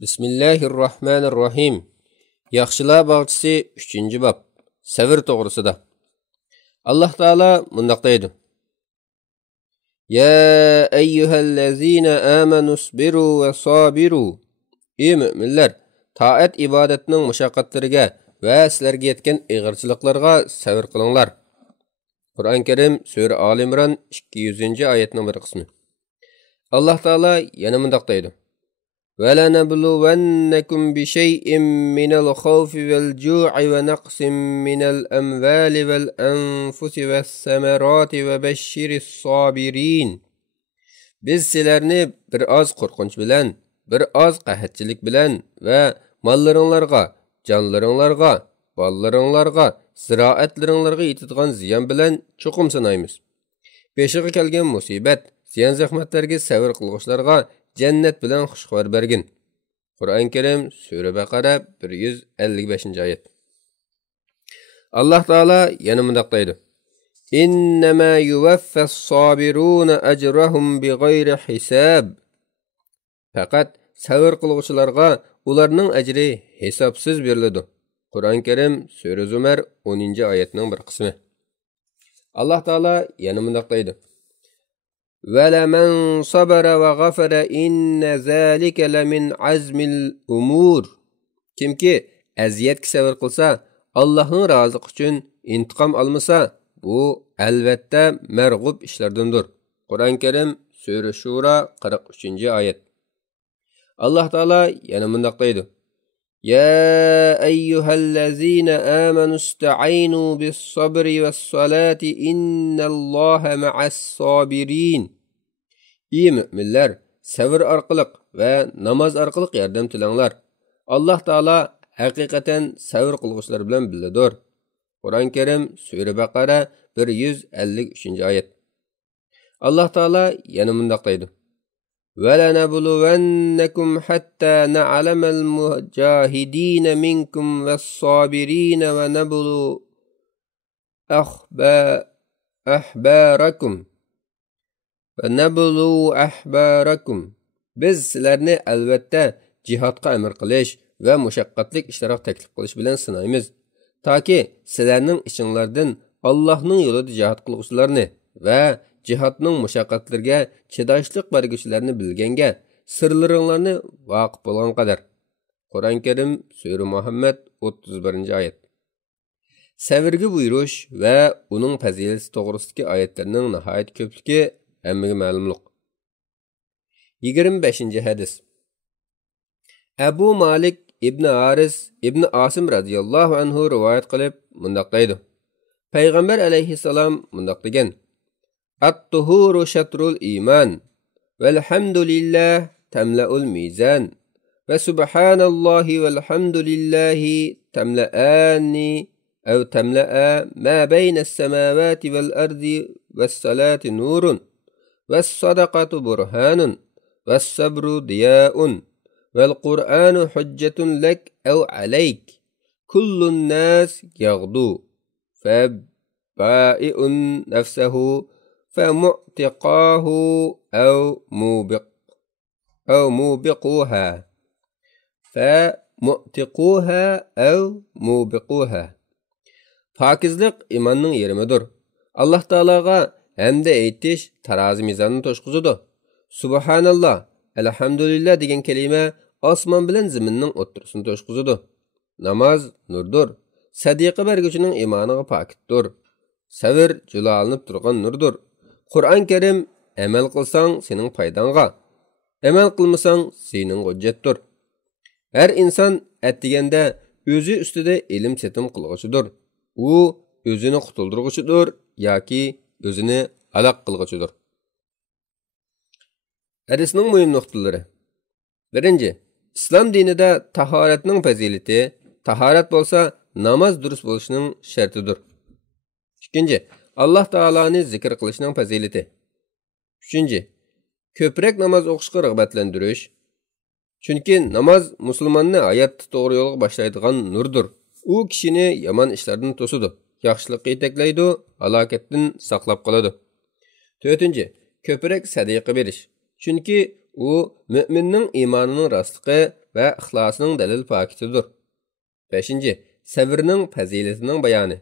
Bismillahirrahmanirrahim. Yaxşılar bağçısı 3. bab. Savr to'g'risida. Allah Taala mundaq deydi. Ya eyyuhallazina amanu sabiru ve sabiru. Ey müminler, taat ibadetining mushaqqatlariga va sizlarga yetgan ig'irchiliklarga sabr qilinglar. Qur'on Karim Sura Ali Imron 200-oyatning bir qismi. Allah Taala yana mundaq deydi. وَلَنَبْلُوَنَّكُمْ بِشَيْءٍ مِّنَ الْخَوْفِ وَالْجُوعِ وَنَقْصٍ مِّنَ الْأَمْوَالِ وَالْأَنفُسِ وَالثَّمَرَاتِ وَبَشِّرِ الصَّابِرِينَ. Biz sizlarni bir oz qo'rqinch bilan, bir oz qahatchilik bilan va mollaringlarga, jonlaringlarga, bolalaringlarga, ziroatlaringlarga yetadigan ziyon bilan cho'qim sinaymiz. Beshiga kelgan musibat, ziyon zahmatlarga sabr qilg'uvchilarga Cennet bilen xushxabar bergin. Kur'an-ı Kerim Sure Baqara 155-oyat. Allah Taala yana mundaq deydi. İnnemâ yuvaffas-sabirûne ecrahum bighayri hisab. Faqat sabr qilguvchilarga ularning ajri hisobsiz beriladi. Kur'an-ı Kerim Sure Zumar 10-oyatning bir qismi. Allah Taala yana mundaq deydi. وَلَمَنْ صَبَرَ وَغَفَرَ إِنَّ ذَلِكَ لَمِنْ عَزْمِ الْأُمُورِ. Kimki aziyatga sabr qilsa, Allohning roziligi uchun intiqom olmasa, bu albatta marg'ub ishlardandir. Qur'on Karim Sura Shura 43-oyat. Allah Taala yana mundaq deydi. Ya eyyuhallazina amanu ista'inu bis-sabri was-salati innalloha ma'as-sabirin. Ey müminler, sabr orqali va namoz orqali yordam tilanglar. Allah Taala haqiqatan sabr qilguvchilar bilan birdir. Qur'on Karim Sura Baqara 153-oyat. Allah Taala yana mundaq deydi. وَلَنَبْلُوَنَّكُمْ حَتَّى نَعْلَمَ الْمُجَاهِدِينَ مِنْكُمْ وَالصَّابِرِينَ وَنَبْلُو أَحْبَارَكُمْ. Biz sizlarni albatta cihatga emir qilish va mushaqqatli ishlarga taklif qilish bilan sinaymiz. Toki sizlarning ichinglardan Allohning yo'lida jihad qiluvchilarni va cihatning mushaqqatlariga chidashlik berguvchilarni bilganga, sirlaringlarni voqif bo'lgan qadar. Qur'on Karim Sura Muhammad 31-oyat. Savrga buyurish va uning fazilati to'g'risidagi oyatlarning nihoyat ko'pligi hammaga ma'lumliq. 25-hadis. Abu Malik ibn Aris ibn Asim radhiyallohu anhu rivoyat qilib mundaq deydi. Payg'ambar alayhissalom mundaq degan: At-tuhuru shatrul iman velhamdulillah tamla'ul mizan ve subhanallahi velhamdulillahi tamla'ani ev tamla'a ma beynes semavati vel ardi ves salati nurun ves sadaqatu burhanun ves sabru diya'un vel Qur'anu hujjatun lek ev aleyk kullun nas yagdu fe ba'i'un nefsehu فمعتقاه أو موبقوها. Pakizlik imanning yerimidir. Allah Taalaga hamda aytish tarozi mizonni to'shqizudi. Subhanallah, alhamdulillah degan kalima osmon bilan zaminning o'ttirisini to'shqizudi. Namoz nurdir. Sadiqa berguchining imoniga pokitdir. Sabr julolanib turgan nurdir. Qur'on Karim amal qilsang sening foydangga, amal qilmasang sening hujjatdir. Har inson atdiganda o'zi ustida ilm setim qilg'uchidir. U o'zini qutuldirg'uchidir yoki o'zini halok qilg'uchidir. Hadisning muhim nuqtalari. 1. Islom dinida tahoratning fazilati, tahorat bo'lsa namoz durust bo'lishining shartidir. 2. Allah Taala'ni zikr qilishning fazilati. 3. Ko'proq namoz o'qishga rag'batlantirish. Chunki namoz musulmonni hayotda to'g'ri yo'lga boshlaydigan nurdir. U kishini yomon ishlardan to'sidi, yaxshilikka yetaklaydi, halokatdan saqlab qoladi. 4. Ko'proq sadaqa berish. Chunki u mu'minning iymonining rostligi va ixlosining dalil pakitidir. 5. Sabrning fazilatining bayoni.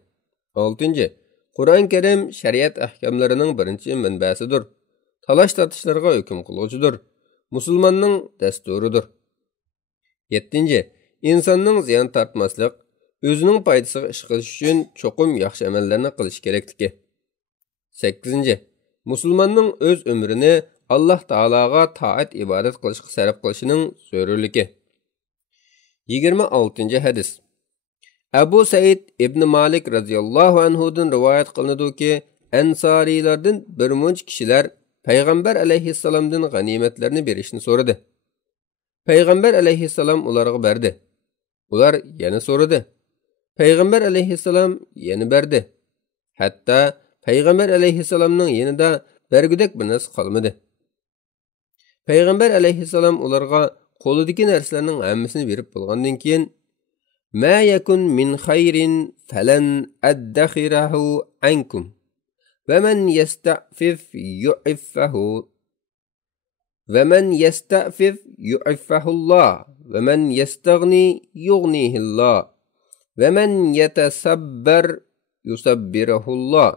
6. Qur'on Karim shariat ahkomlarining birinchi manbasidir. Talash tortishlarga hukm qiluvchidir. Musulmonning dasturidir. 7. İnsonning ziyon tortmaslik, o'zining foydasiga ish qilish uchun cho'qim yaxshi amallarni qilish kerakligi. 8. Musulmonning o'z umrini Alloh taologa toat ibodat qilishga sarf qilishining zarurligi. 26. Hadis. Abu Said ibn Malik radhiyallohu anhudan rivoyat qilinadiki, Ansariylardan bir munch kishilar Payg'ambar alayhissalomdan g'animatlarni berishni so'radi. Payg'ambar alayhissalom ularga berdi. Ular yana so'radi. Payg'ambar alayhissalom yana berdi. Hatto Payg'ambar alayhissalomning yanida bergudek bir narsa qolmadi. Payg'ambar alayhissalom ularga qo'lidagi narsalarning hammasini berib bo'lgandan keyin "Ma yakun min khayrin falan addakhirahu ankum va man yasta'fif yu'iffahu va man yasta'fif yu'iffahu Allah va man yastaghni yughnihi Allah va man yatasabbar yusabbirahu Allah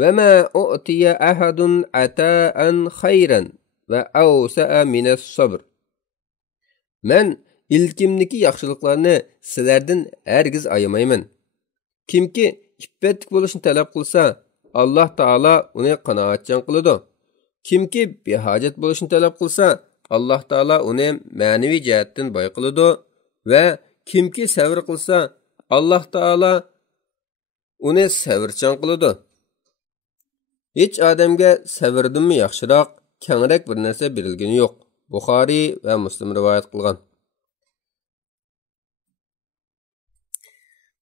va ma u'tiya ahadun ata'an khayran va awsa'a minas sabr." Men ilkimdeki yaxshiliklarni sizlardan hergiz ayamayman. Kimki iffetlik bo'lishni talab qilsa, Alloh taolo uni qanoatchan qiladi. Kimki behojat bo'lishni talab qilsa, Alloh taolo uni ma'naviy jihatdan boy qiladi va kimki sabr qilsa, Alloh taolo uni sabrchan qiladi. Hech odamga sabrdanmi yaxshiroq, kengroq bir narsa berilgani yo'q. Buxoriy va Muslim rivoyat qilgan.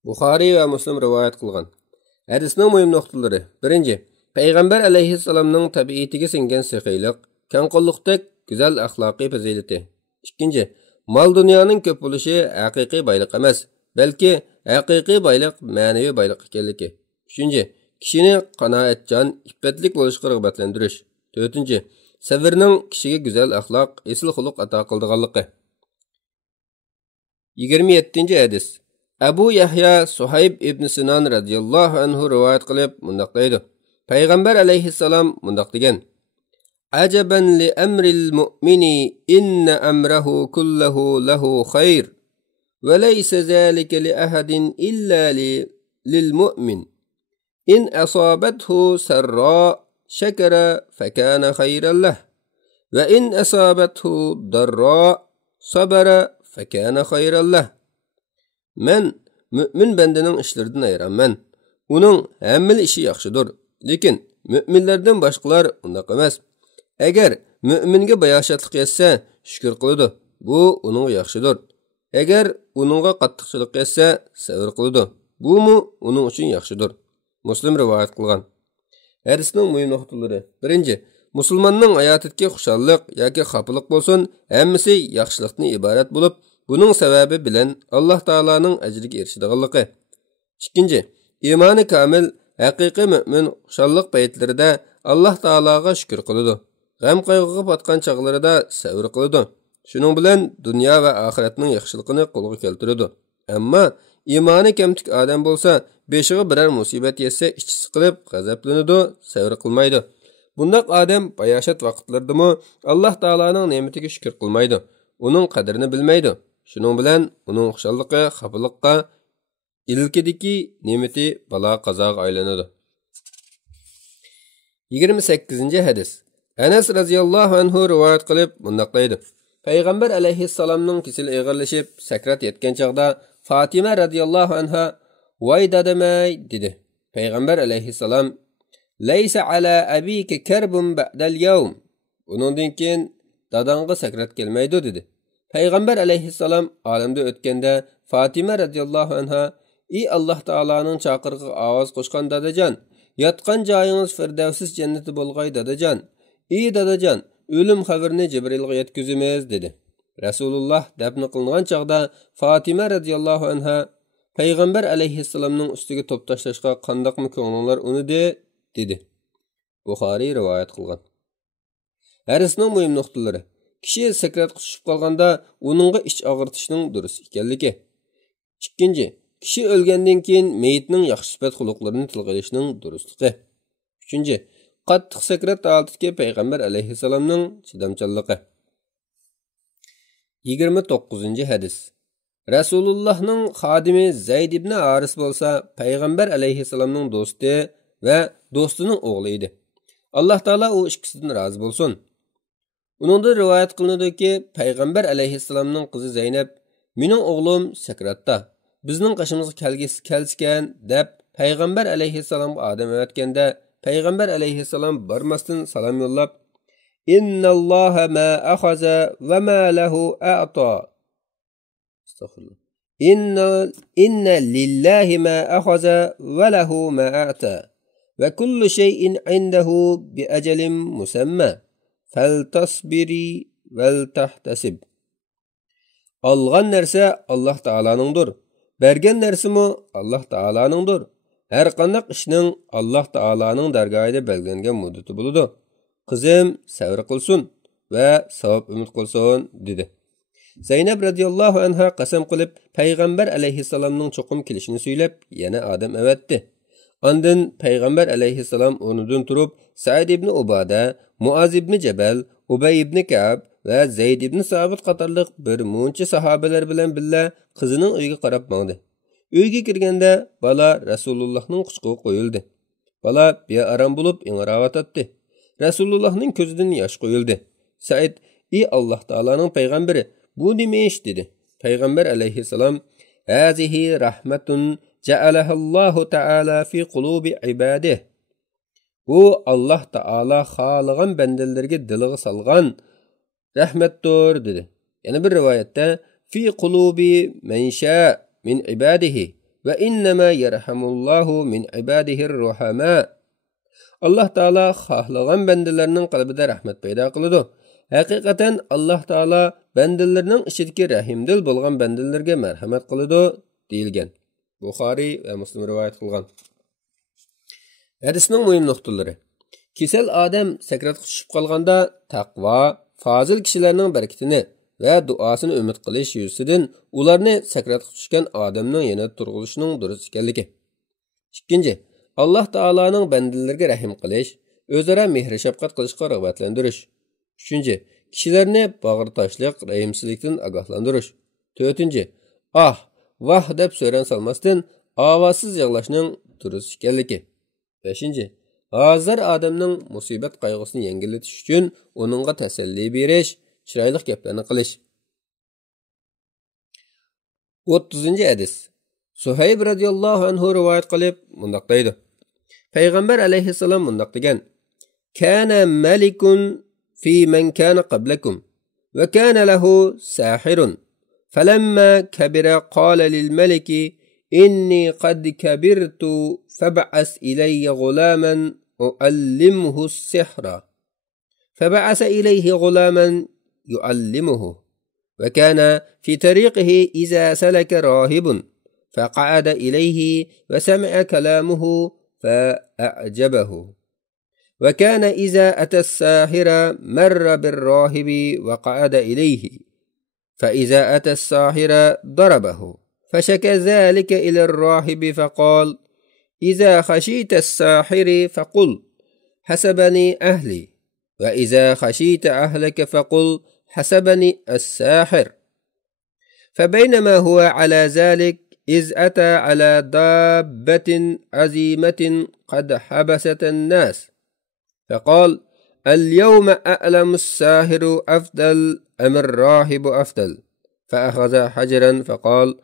Buxoriy va Muslim rivoyat qilgan. Hadisning muhim nuqtalari. 1. Payg'ambar alayhissalomning tabiatiga singgan saxiylik, kangqonlikdek go'zal axloqiy fazilati. 2. Mol dunyoning ko'p bo'lishi haqiqiy boylik emas, balki haqiqiy boylik ma'naviy boylik ekanligi. 3. Kishini qanoatchan, iffetlik bo'lishga rag'batlantirish. 4. Sabrning kishiga go'zal axloq, esil xuluq ato qildiganligi. 27. Hadis. Abu Yahya Suhayb ibn Sinan radhiyallohu anhu rivoyat qilib mundaq deydi. Payg'ambar alayhissalom mundaq degan: "Ajaban li amril mu'mini inna amrahu kulluhu lahu khayr va laysa zalika li ahadin illa lil mu'min. In asabathu sarra shakara fakana khayran lah va in asabathu darra sabara fakana khayran lah." Men mümin bendening ishlaridan ayranman. Uning hamma ishi yaxshidir. Lekin müminlardan boshqalar undaq emas. Agar müminga bayoshatlik etsa, shukr qiladi. Bu uning yaxshidir. Agar uningga qattiqchilik etsa, sabr qiladi. Bu mu uning uchun yaxshidir. Muslim rivoyat qilgan. Hadisning muhim nuqtalari. 1. Musulmonning hayotidagi xushallik yoki xafalik bo'lsin, hammasi yaxshilikdan iborat bo'lib, buning sababi bilan Alloh taolaning ajriga erishadiganligi. 2. Iymoni kamil, haqiqiy mu'min xushallik paytlarida Alloh taologa shukr qiladi. G'am qayg'uga botgan chog'larida sabr qiladi. Shuning bilan dunyo va oxiratning yaxshiligini qo'lga keltiradi. Ammo iymoni kamtik odam bo'lsa, beshiga biror musibat yetsa, ichi siqilib, g'azablanadi, sabr qilmaydi. Bundaq odam bayoshat vaqtlardami Alloh taolaning ne'matiga shukr qilmaydi. Uning qadrini bilmaydi. Shuning bilan uning xushalliqi xafalikqa, ilkidagi ne'mati balo qazoga aylanadi. 28. Hadis. Anas radhiyallohu anhu rivoyat qilib mundaq deydi. Payg'ambar alayhissalomning kasali og'irlashib, sakrat yetgan chaqda Fatima radhiyallohu anha "Voy dadamay" dedi. Payg'ambar alayhissalom "Laysa ala abika karbun ba'dal yawm." Buningdan keyin dadangga sakrat kelmaydi dedi. Payg'ambar alayhissalom olamda o'tganda Fatima radhiyallohu anha "Ey Alloh taolaning chaqirig'iga ovoz qo'shgan dadajon, yotgan joyingiz firdavsiz jannati bo'lg'ay dadajon. Ey dadajon, o'lim xabarini Jibrilga yetkazimiz" dedi. Rasululloh dafn qilingan chaqda Fatima radhiyallohu anha Payg'ambar alayhissalomning ustiga to'p tashlashga qandoqmi ko'nglinglar unidi dedi. Buxoriy rivoyat qilgan. Hadisning muhim nuqtalari. kishi sakratga tushib qolganda uningga ich og'ritishning durust ekanligi. Ikkinchi, kishi o'lgandan keyin meyitning yaxshi sifat xuluqlarini tilga olishning durustligi. Uchinchi, qattiq sakrat holatidagi payg'ambar alayhissalomning chidamchanligi. 29-hadis. Rasulullohning xodimi Zayd ibn Haris bo'lsa, payg'ambar alayhissalomning do'sti va do'stining o'g'li edi. Alloh taolo u ikkisidan rozi bo'lsin. Uningda rivoyat qilinadiki, payg'ambar alayhissalomning qizi Zaynab, "Mening o'g'lim sakratda, bizning qashimizga kelgan" deb payg'ambar alayhissalomga odam aytganda, payg'ambar alayhissalom barmasdan salom yo'llab, "Innalloha ma akhaza va ma lahu a'ta." Estağfurullah. Inna lillahi ma akhaza va lahu ma a'ta. Ve kullu şeyin indehu bi acelin musamma. Faltasbiri vel tahtasib. Algan nerse Allah Taala'nındır. Bergen nerse mi Allah Taala'nındır. Her qandaq işning Allah Taala'nın dergahida belgilangan muddati buludu. Qizim sabr qilsin ve savob umid qilsin dedi. Zeynep radiyallahu anha qasam qilib payg'ambar alayhissalomning cho'qim kelishini söylep yana odam avatdi. Ondan payg'ambar alayhissalom o'rnidan turib Sa'id ibn Ubada, Muaz ibn Jabal, Ubay ibn Ka'b va Zayd ibn Sabit qatorliq bir muncha sahobalar bilan billa qizining uyiga qarab mangdi. Uyga kirganda bola Rasulullohning quchqiga qo'yildi. Bola bearam bo'lib ingravatdi. Rasulullohning ko'zidan yosh qo'yildi. Sa'id, "Ey Alloh taolaning payg'ambari, bu nima ish?" dedi. Payg'ambar alayhissalom, "Hazihi rahmatun ja'alahallohu ta'ala fi qulubi ibadihi." Bu Allah Taala xoligan bandalarga diliga salgan rahmatdir dedi. Yana bir rivoyatda fi qulubi man sha min ibadihi va innama yarhamullohu min ibadihi ar-ruhama. Allah Taala xohlagan bandalarning qalbida rahmat paydo qiladi. Haqiqatan Allah Taala bandalarning ichidagi rahimdil bo'lgan bandalarga marhamat qiladi deyilgan. Buxoriy va Muslim rivoyat qilgan. Hadisning muhim nuqtalari. Kesel odam sakratga tushib qolganda taqvo, fazil kishilarning barakatini va duosini umid qilish yuzidan ularni sakratga tushgan odamning yana turg'ilishining durust ekanligi. Ikkinchi, Alloh taolaning bandalarga rahim qilish, o'zaro mehr shafqat qilishga rag'batlantirish. Uchinchi, kishilarni bag'ritoshlik, rahimsizlikdan ogohlantirish. To'rtinchi, vah deb so'ran salmasdan ovozsiz yig'lashning durust ekanligi. Beshinchi, hozir odamning musibat qayg'usini yengillatish uchun uningga tasalli berish, chiroyli gaplarni qilish. 30-hadis. Suhayb radhiyallohu anhu rivoyat qilib mundoq deydi. Payg'ambar alayhissalom mundoq degan: "Kana malikun fi man kana qablakum va kana lahu sahirun. Falamma kabira qala lil maliki inni qad kabirtu fab'as ilayya ghulaman u'allimuhu as-sihra. Fab'asa ilayhi ghulaman yu'allimuhu. وكان في طريقه إذا سلك راهب فقعد إليه وسمع كلامه فأعجبه. وكان إذا أتى الساحر مر بالراهب وقعد إليه، فإذا أتى الساحر ضربه، فشكى ذلك إلى الراهب فقال: إذا خشيت الساحر فقل حسبني أهلي، وإذا خشيت أهلك فقل حسبني الساحر. فبينما هو على ذلك إذ أتى على دابة عزيمة قد حبست الناس، فقال: اليوم أعلم الساحر أفضل أم الراهب أفضل؟ فأخذ حجرا فقال: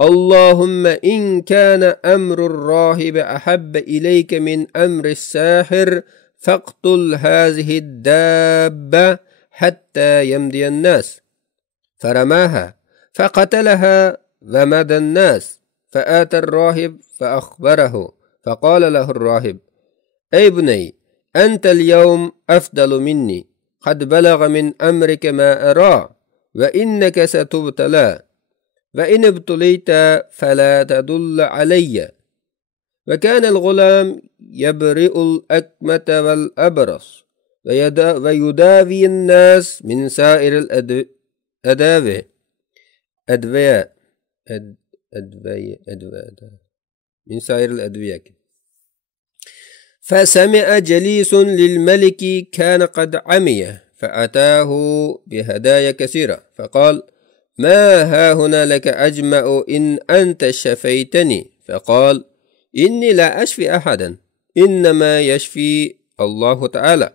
اللهم إن كان أمر الراهب أحب إليك من أمر الساحر فاقتل هذه الدابة حتى يمضي الناس. فرماها فقتلها ومضى الناس. فآتى الراهب فأخبره، فقال له الراهب: أي بني، أنت اليوم أفضل مني، قد بلغ من أمرك ما أرى، وإنك ستبتلى، وإن ابتليت فلا تدل علي. وكان الغلام يبرئ الأكمة والأبرص، ويداوي الناس من سائر الأدوية من سائر الأدوية. فسمع جليس للملك كان قد عمي فأتاه بهدايا كثيرة فقال: ما ها هنا لك أجمع إن أنت شفيتني؟ فقال: إني لا أشفي أحدا، إنما يشفي الله تعالى.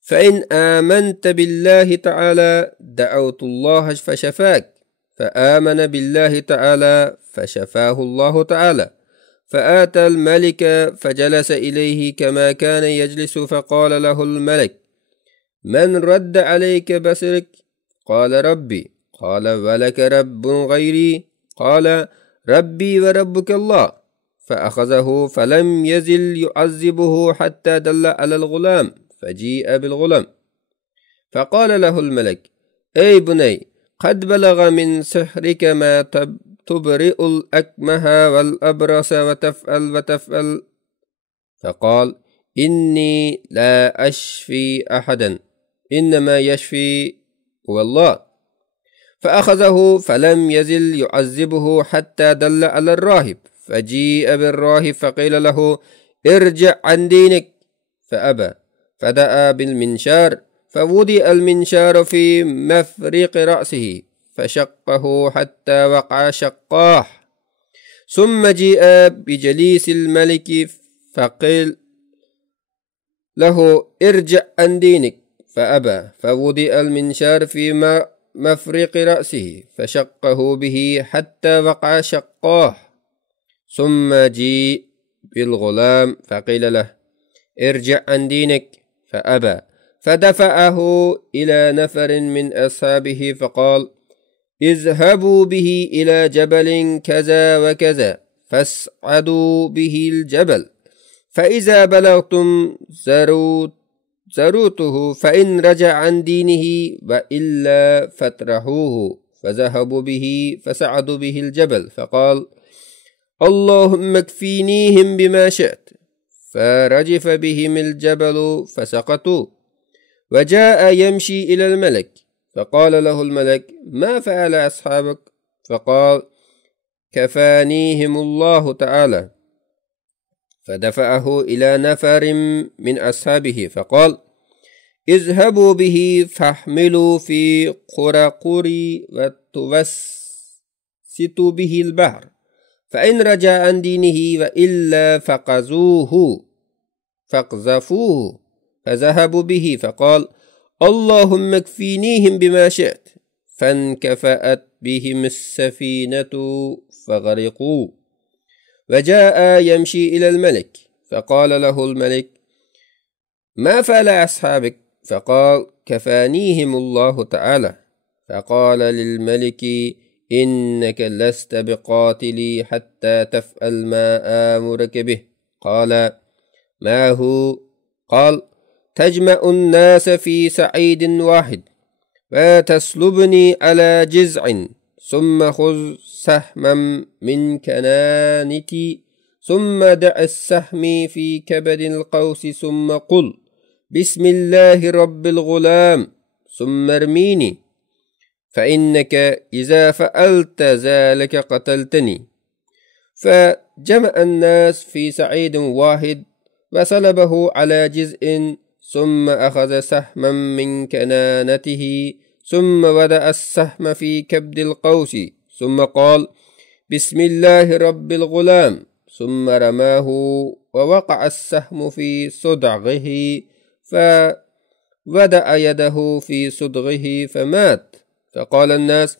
فإن آمنت بالله تعالى دعوت الله فشفاك، فآمن بالله تعالى فشفاه الله تعالى. فآتى الملك فجلس إليه كما كان يجلس، فقال له الملك: من رد عليك بصرك؟ قال: ربي. قال: ولك رب غيري؟ قال: ربي وربك الله. فأخذه فلم يزل يعذبه حتى دل على الغلام، فجيء بالغلام. فقال له الملك: أي بني، قد بلغ من سحرك ما تبرئ الأكمه والأبرص وتفعل. فقال: إني لا أشفي أحدا، إنما يشفي هو الله. فأخذه فلم يزل يعذبه حتى دل على الراهب، فجيء بالراهب فقيل له: ارجع عن دينك، فأبى. فدعا بالمنشار، فوضع المنشار في مفرق رأسه فشقه حتى وقع شقاه. ثم جيء بجليس الملك فقيل له: ارجع عن دينك، فأبى. فوضع المنشار في مفرق رأسه فشقه به حتى وقع شقاه. ثم جيء بالغلام فقيل له: ارجع عن دينك، فأبى. فدفعه إلى نفر من أصحابه فقال: اذهبوا به إلى جبل كذا وكذا فاصعدوا به الجبل، فإذا بلغتم زروته فإن رجع عن دينه وإلا فاطرحوه. فذهبوا به فصعدوا به الجبل، فقال: اللهم اكفينيهم بما شئت. فرجف بهم الجبل فسقطوا. وجاء يمشي إلى الملك، فقال له الملك: ما فعل أصحابك؟ فقال: كفانيهم الله تعالى. فدفعه إلى نفر من أصحابه فقال: اذهبوا به فاحملوا في قرقر وتوسطوا به البحر، فإن رجع عن دينه وإلا فاقذفوه. فذهبوا به فقال: اللهم اكفينيهم بما شئت. فانكفأت بهم السفينة فغرقوا. وجاء يمشي إلى الملك، فقال له الملك: ما فعل أصحابك؟ فقال: كفانيهم الله تعالى. فقال للملك: إنك لست بقاتلي حتى تفعل ما آمرك به. قال: ما هو؟ قال: تجمع الناس في سعيد واحد، وتسلبني على جزع، ثم خذ سهما من كنانتي، ثم دع السهم في كبد القوس، ثم قل: بسم الله رب الغلام، ثم ارميني، فإنك إذا فعلت ذلك قتلتني. فجمع الناس في سعيد واحد وسلبه على جزء، ثم أخذ سهما من كنانته، ثم وضع السهم في كبد القوس، ثم قال: بسم الله رب الغلام، ثم رماه، ووقع السهم في صدغه، فوضع يده في صدغه فمات. فقال الناس: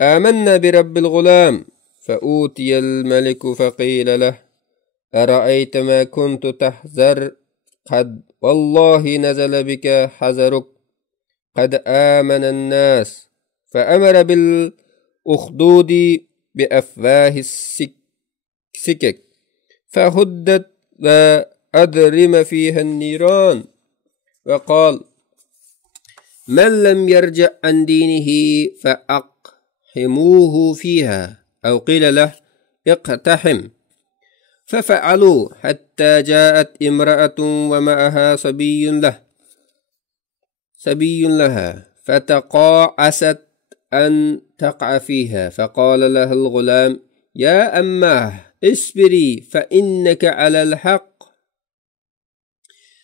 آمنا برب الغلام. فأوتي الملك فقيل له: أرأيت ما كنت تحذر؟ قد والله نزل بك حذرك، قد آمن الناس. فأمر بالأخدود بأفواه السكك، فهدت وأدرم فيها النيران. وقال: من لم يرجع عن دينه فأقحموه فيها، أو قيل له: اقتحم. ففعلوا حتى جاءت امرأة ومعها صبي له، سبي لها فتقاعست أن تقع فيها فقال لها الغلام يا أماه اصبري فإنك على الحق.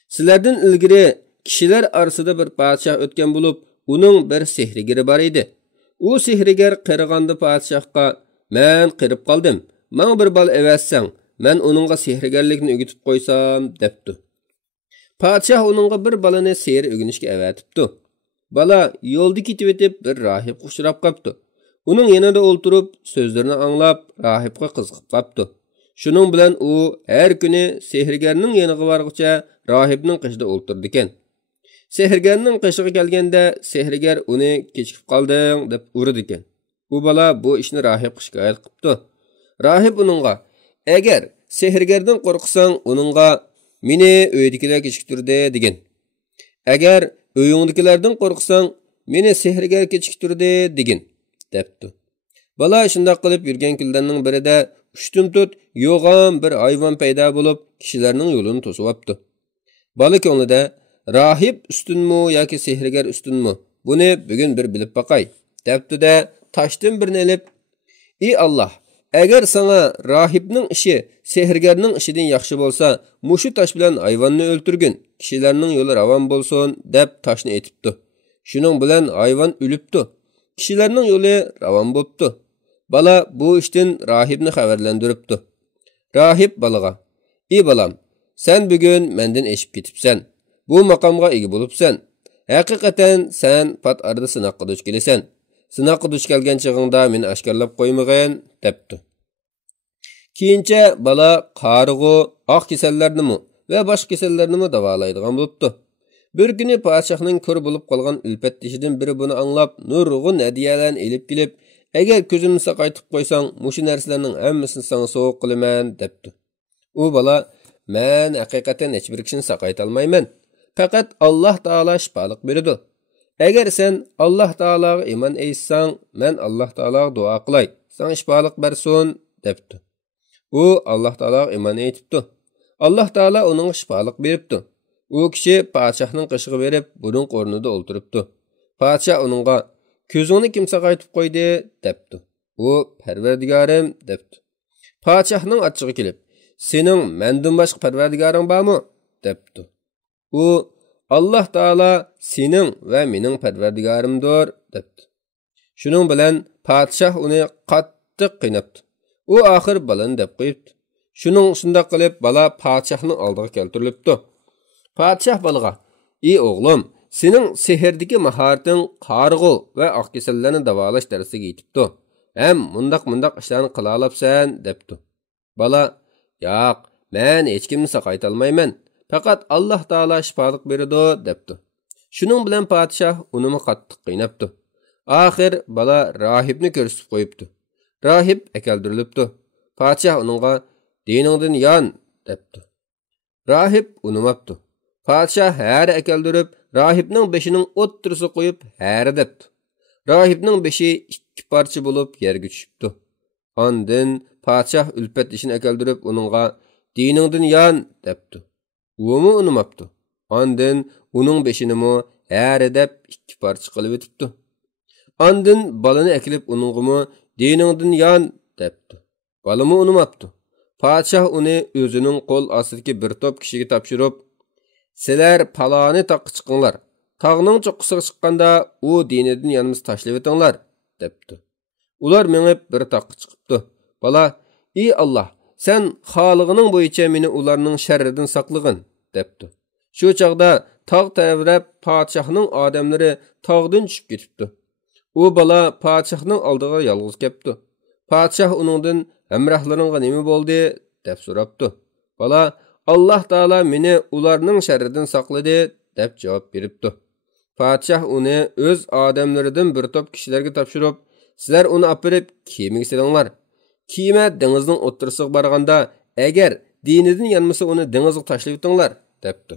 Sizlerden ilgiri kişiler arasında bir padişah ötken bulup, onun bir sehrigeri var idi. O sehriger qirganda padişahqa, "Men qirib qaldım. Maň bir bal evätseň, men onunğa sehrigerlikni ögütüp qoysam" depdi. Padişah onunğa bir balany sehr ögünüşke evätipdi. Bala yolda ketip etip bir rahip uçrap qapdy. Onun yanında olturup sözlerini anlap rahipqa qızıqıp qapdy. Şunun bilen o her günü sehrigerning yanıga bargıça rahipning qışida olturdy eken. Sehrigerning qışığı kelgende sehriger uni kechikip qaldың dep urdy eken. Bu bala bu işni rahip şikayet qıpdy. Rahip onunğa, "Eger sehrigerden qorqsaň, onunğa meni öýdikiler kechiktirdi" degen. "Eger öýüňdikilerden qorqsaň, meni sehriger kechiktirdi" degen depdi. Bala şundaq qılıp yurgan kunlarning biride uçtum-tut yoğan bir hayvan payda bulup kişilerinin yolunu tosuwapdy. Bala koňlida rahip üstünmü yoki sehriger üstünmü? Bunu bugün bir bilip bakay. Depdi de taşdan birini elip, "Ey Allah, eğer sana rahipning işi sehrigerning işidan yaxshi bolsa, muşu taş bilen hayvanni öldürgün, kişilerinin yolu ravan bolsun" dep taşni etipdi. Şunun bilen hayvan ölüpdi. Kişilerinin yolu ravan bopdu. Bala bu işten rahibni haberlendiripdi. Rahip balaga, "Ey balam, sen bugün menden eşip ketipsen. Bu makamga egi bolupsan. Hakikaten sen pat arada sınaqqa duç kelesen. Sınaqqa duç kelgen çağında meni aşkarlap qoymagyn" depdi. Keyinçe bala qarığı, aq kesellernimi ve baş kesellernimi davalaydigan bolupdi. Bir günü padişahning kör bolup qalgan ülpetdişidan biri bunu anlap nurgun hediyelerni elip kelip, "Eger közümni saqaytip qoysaň, muşu narsalarning hammasini sana soğuk qilaman" depdi. U bala, "Men haqiqatan hech bir kishini saqaytalmayman. Faqat Alloh taolo shifolik beradi. Eger sen Alloh taologa iymon etsaň, men Alloh taologa duo qilay, sana shifolik bersin" depdi. U Alloh taologa iymon etibdi. Alloh taolo uning shifolik beribdi. U kishi padişahning qishig'i berib, buning o'rnida o'ltiribdi. Padişah uningga, "Ko'zingni kim saqaytib qo'ydi" depdi. U, "Parvardigorim" depdi. Padişahning achchig'i kelib, "Sening mendan boshqa parvardigoring bormi?" depdi. U, "Alloh taolo sening va mening parvardigorimdir" depdi. Shuning bilan padişah uni qattiq qiynabdi. U oxir balani deb qo'yibdi. Shuning shundoq qilib bala padişahning oldiga keltirilibdi. Padişah balaga, "Ey o'g'lim, sening sehrdagi mahorating qarg'u va oq kasallarni davolash darsiga yetibdi. Ham mundaq ishlarni qila olabsan" depdi. Bala, "Yo'q, men hech kimni saqaytalmayman. Faqat Alloh taolo shifolik beradi" depdi. Shuning bilan padişah uni qattiq qiynabdi. Oxir bala rahibni ko'rsatib qo'yibdi. Rahib akaldirilibdi. Padişah uningga, "Diningdan yon" depdi. Rahib unimabdi. Padişah her akaldirib, rahibning beshining o'ttirisi qo'yib, "Har" depdi. Rahibning beshi ikki parcha bo'lib yerga tushibdi. Ondan padişah ülpet ishini akaldirib, uningga, "Diningdan yon" depdi. Umi unimabdi. Ondan uning beshinimi "Har" deb ikki parcha qilib etibdi. Ondan balani akilib uningga, "Diningdan yon" depdi. Balami unimabdi. Padişah uni o'zining qo'l ostidagi bir top kishiga topshirib, "Sizlar paloni taqqa chiqinglar. Tog'ning cho'qqisiga chiqqanda u dinidan yanimiz tashlab etinglar" depdi. Ular mengib bir taqqa chiqibdi. Bala, "Ey Allah, sen xolig'ining bo'yicha meni ularning sharridan saqlag'in" depdi. Shu chaqda tog' tavrab padişahning odamlari tog'dan tushib ketibdi. U bala padişahning oldiga yolg'iz kelibdi. Padişah uningdan, "Hamrohlaringga nima bo'ldi?" deb so'rabdi. Bala, "Alloh taolo meni ularning sharridan saqladi" deb javob beribdi. Padişah uni o'z odamlaridan bir top kishilarga topshirib, "Sizlar uni apirib kemaga selinglar. Kema dengizning o'ttirisiga borganda, agar dinidan yanmasa uni dengizga tashlab etinglar" debdi.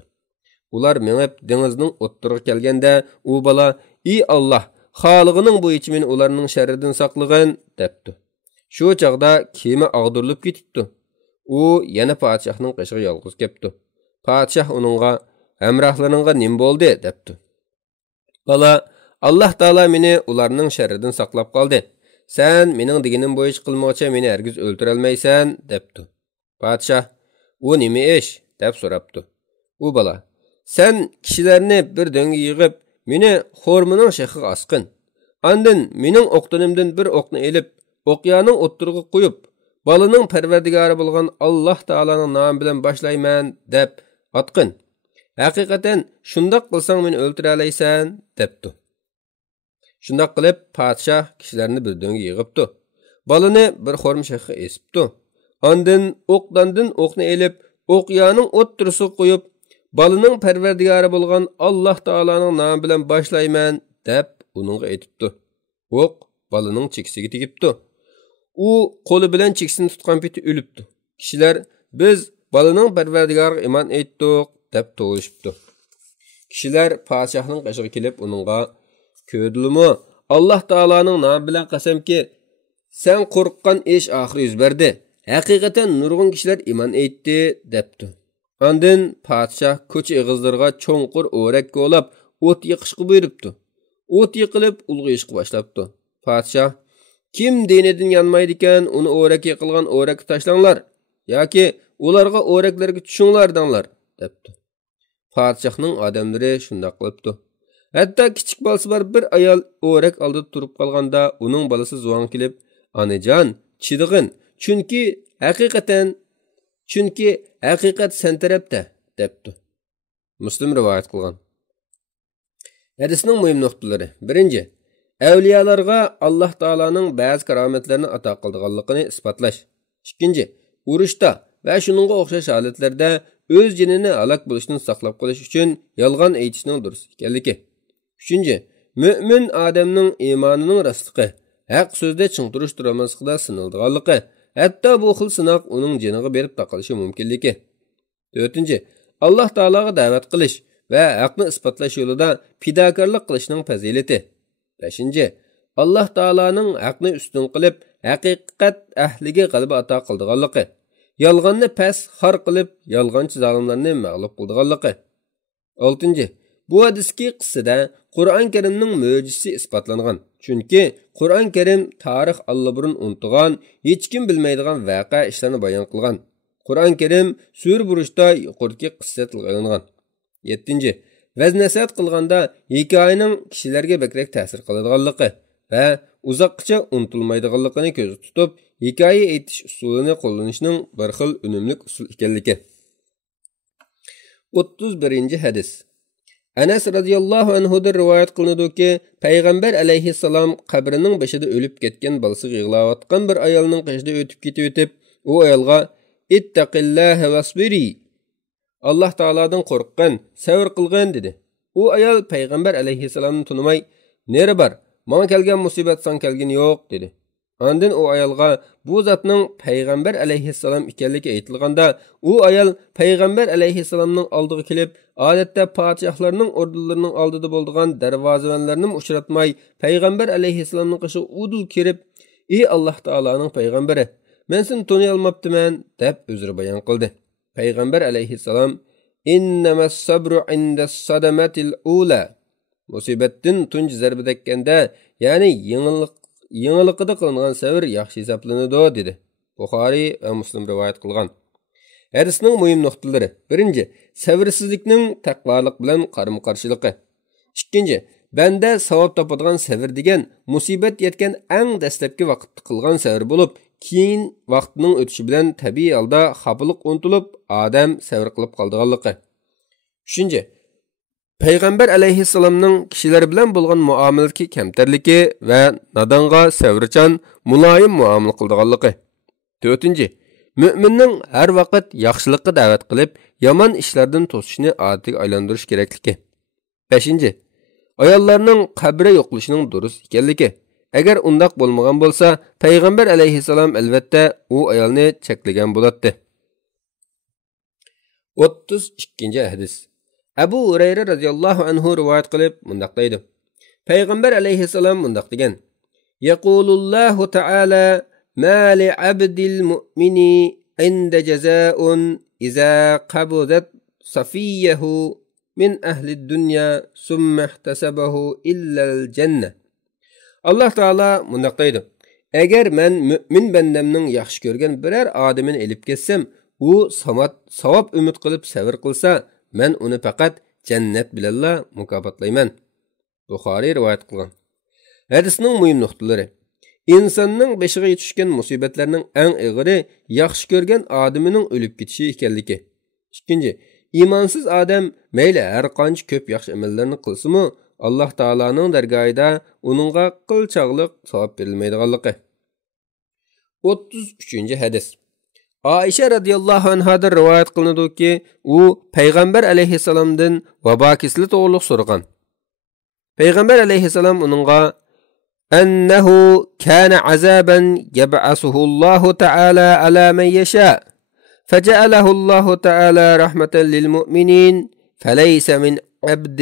Ular mengib dengizning o'ttiriga kelganda, u bala, "Ey Alloh, xolig'ining bo'yicha meni ularning sharridan saqlag'in" debdi. Shu chaqda kema ag'dirilib ketibdi. U yana padişahning qishig'iga yolg'iz kelibdi. Padişah uningga, "Hamrohlaringga nima bo'ldi" debdi. Bala, Allah Taala meni ularning sharridan saqlab qoldi. Sen mening deganim bo'yicha qilmoqcha meni hargiz o'ltira olmaysan, debdi. Podshoh, "U nima ish?" deb so'rabdi. U bala, "Sen kishilarni bir dönge yig'ib, meni xo'rmining shexiga asqin. Andin mening o'qtinimdan bir o'qni elib, o'qiyaning o'ttirig'i qo'yib, balaning parvardigori bo'lgan Alloh taolaning nomi bilan boshlayman deb atqin. Haqiqatan shundoq qilsang meni o'ltira olaysan" debdi. Shundoq qilib podshoh kishilarni bir dönge yig'ibdi. Balani bir xo'rm shexiga esibdi. Andin o'qni elib, o'qiyaning o'ttirisiga qo'yib, balaning parvardigori bo'lgan Alloh taolaning nomi bilan boshlayman deb uningga aytibdi. O'q balaning chekisiga tegibdi. U qo'li bilan chekisini tutgan peti o'libdi. Kishilar biz balaning parvardigoriga iymon etdik deb to'g'rishibdi. Kishilar podshohning qashiga kelib uningga "Ko'rdingmi? Alloh taolaning nomi bilan qasamki, sen qo'rqqan ish oxiri yuz berdi. Haqiqatan nurg'un kishilar iymon etdi" debdi. Andin podshoh ko'cha ig'izlariga cho'nqur o'rak ko'lab o't yiqishga buyuribdi. O't yiqilib ulg'ayishga boshlabdi. Podshoh, "Kim dinidan yanmaydi ekan, uni o'rak yiqilgan o'rakka tashlanglar yoki ularga o'raklarga tushinglar denglar" debdi. Podshohning odamlari shunday qilibdi. Hatto kichik bolasi bor bir ayol o'rak oldida turib qolganda, uning bolasi zuvan kelib, "Onajon, chidig'in, chunki haqiqat sen tarafda" debdi. Muslim rivoyat qilgan. Hadisning muhim nuqtalari. 1. Avliyalarga Alloh taolaning ba'zi karomatlarini ato qilganligini isbotlash. 2. Urushda va shuningga o'xshash holatlarda o'z jinini halok bo'lishdan saqlab qolish uchun yolg'on aytishning durust ekanligi. 3. Mo'min odamning iymonining rostligi, haq so'zda ching turish turmasligida sinildiganligi, hatto bu xil sinoq uning jiniga berib taqilishi mumkinligi. 4. Alloh taologa da'vat qilish va haqni isbotlash yo'lida fidokorlik qilishning fazilati. 5. Alloh taoloning haqni ustun qilib, haqiqat ahliga g'alaba ato qildiganligi, yolg'onni pas xor qilib, yolg'onchi zolimlarni mag'lub qildiganligi. 6. Bu hadisdagi qissada Qur'on Karimning mo'jizasi isbotlangan. Chunki Qur'on Karim tarix allaburun unutgan, hech kim bilmaydigan voqea ishlarni bayon qilgan. Qur'on Karim sur burishda yuqorqi qissa tilga 7. Vaz-nasihat qilganda hikoyaning kishilarga bakrak ta'sir qiladiganligi va uzoqcha unutilmaydiganligini ko'zda tutib, hikoya aytish usulini qo'llanishning bir xil unumli usul ekanligi. 31. Hadis. Anas radhiyallohu anhudan rivoyat qilinadiki, payg'ambar alayhissalom qabrining boshida o'lib ketgan bolasiga yig'layotgan bir ayolning qishida o'tib ketib, u ayolga "Ittaqillaha wasbiri" Alloh taoladan qo'rqqan, sabr qilgan dedi. U ayol payg'ambar alayhissalomni tunimay, "Neri bor? Menga kelgan musibat san kelgani yo'q" dedi. Ondan u ayolga bu zotning payg'ambar alayhissalom ekanligi aytilganda, u ayol payg'ambar alayhissalomning oldiga kelib, odatda podshohlarning o'rnlarining oldida bo'lgan darvozalarni uchratmay, payg'ambar alayhissalomning qishi udul kirib, "Ey Alloh taolaning payg'ambari, men seni toniy olmabdiman" deb o'zri bayon qildi. Payg'ambar alayhissalom, "Innamas sabru indas sadamatil ula" musibatdan tunji zarba tekkanda, ya'ni yengillikida qilingan sabr yaxshi hisoblanadi dedi. Buxoriy va Muslim rivoyat qilgan. Hadisning muhim nuqtalari. 1. Sabrsizlikning taqvolik bilan qarim-qarshiligi. 2. Banda savob topadigan sabr degan musibat yetgan eng dastlabki vaqtda qilgan sabr bo'lib, keyin vaqtning o'tishi bilan tabiiy holda xafalik unutilib, odam sabr qilib qoldiganligi. 3. Payg'ambar alayhissalomning kishilar bilan bo'lgan muomaladagi kamtarligi va nadonga savrchan, muloyim muomala qildiganligi. 4. Mo'minning har vaqt yaxshilikka da'vat qilib, yomon ishlardan to'sishni odatiga aylantirish kerakligi. 5. Ayollarning qabri yo'qlishining durust ekanligi. Agar undoq bo'lmagan bo'lsa, payg'ambar alayhissalom albatta u ayolni cheklagan bo'ladi. 32. Hadis. Abu Hurayra radhiyallohu anhu rivoyat qilib mundaq deydi. Payg'ambar alayhissalom mundaq degan: "Yaqulullohu ta'ala ma li 'abdil mu'mini 'inda jazaa'un iza qabadat safiyahu min ahli dunya summa ihtasabahu illa al-jannah. Allah Taala mundaq deydi: Agar men mu'min bandamning yaxshi ko'rgan biror odamini elib ketsam, u savob umid qilib sabr qilsa, men uni faqat jannat bilanla mukofotlayman. Buxoriy rivoyat qilgan. Hadisning muhim nuqtalari: insonning beshiga tushgan musibatlarning eng og'iri yaxshi ko'rgan odamining o'lib ketishi ekanligi. Ikkinchi, imonsiz odam mayli har qancha ko'p yaxshi amallarni qilsa-mu, Alloh taolaning dargohida uningga qilchog'liq savob berilmaydiganligi. 33-hadis. Aisha radhiyallohu anhadan rivoyat qilinadiki, u payg'ambar alayhissalomdan vabo kasali to'g'riliq so'ragan. Payg'ambar alayhissalom uningga annahu kana azaban yab'asuhu Alloh taala ala man yasha فجعله الله تعالى رحمة للمؤمنين فليس من عبد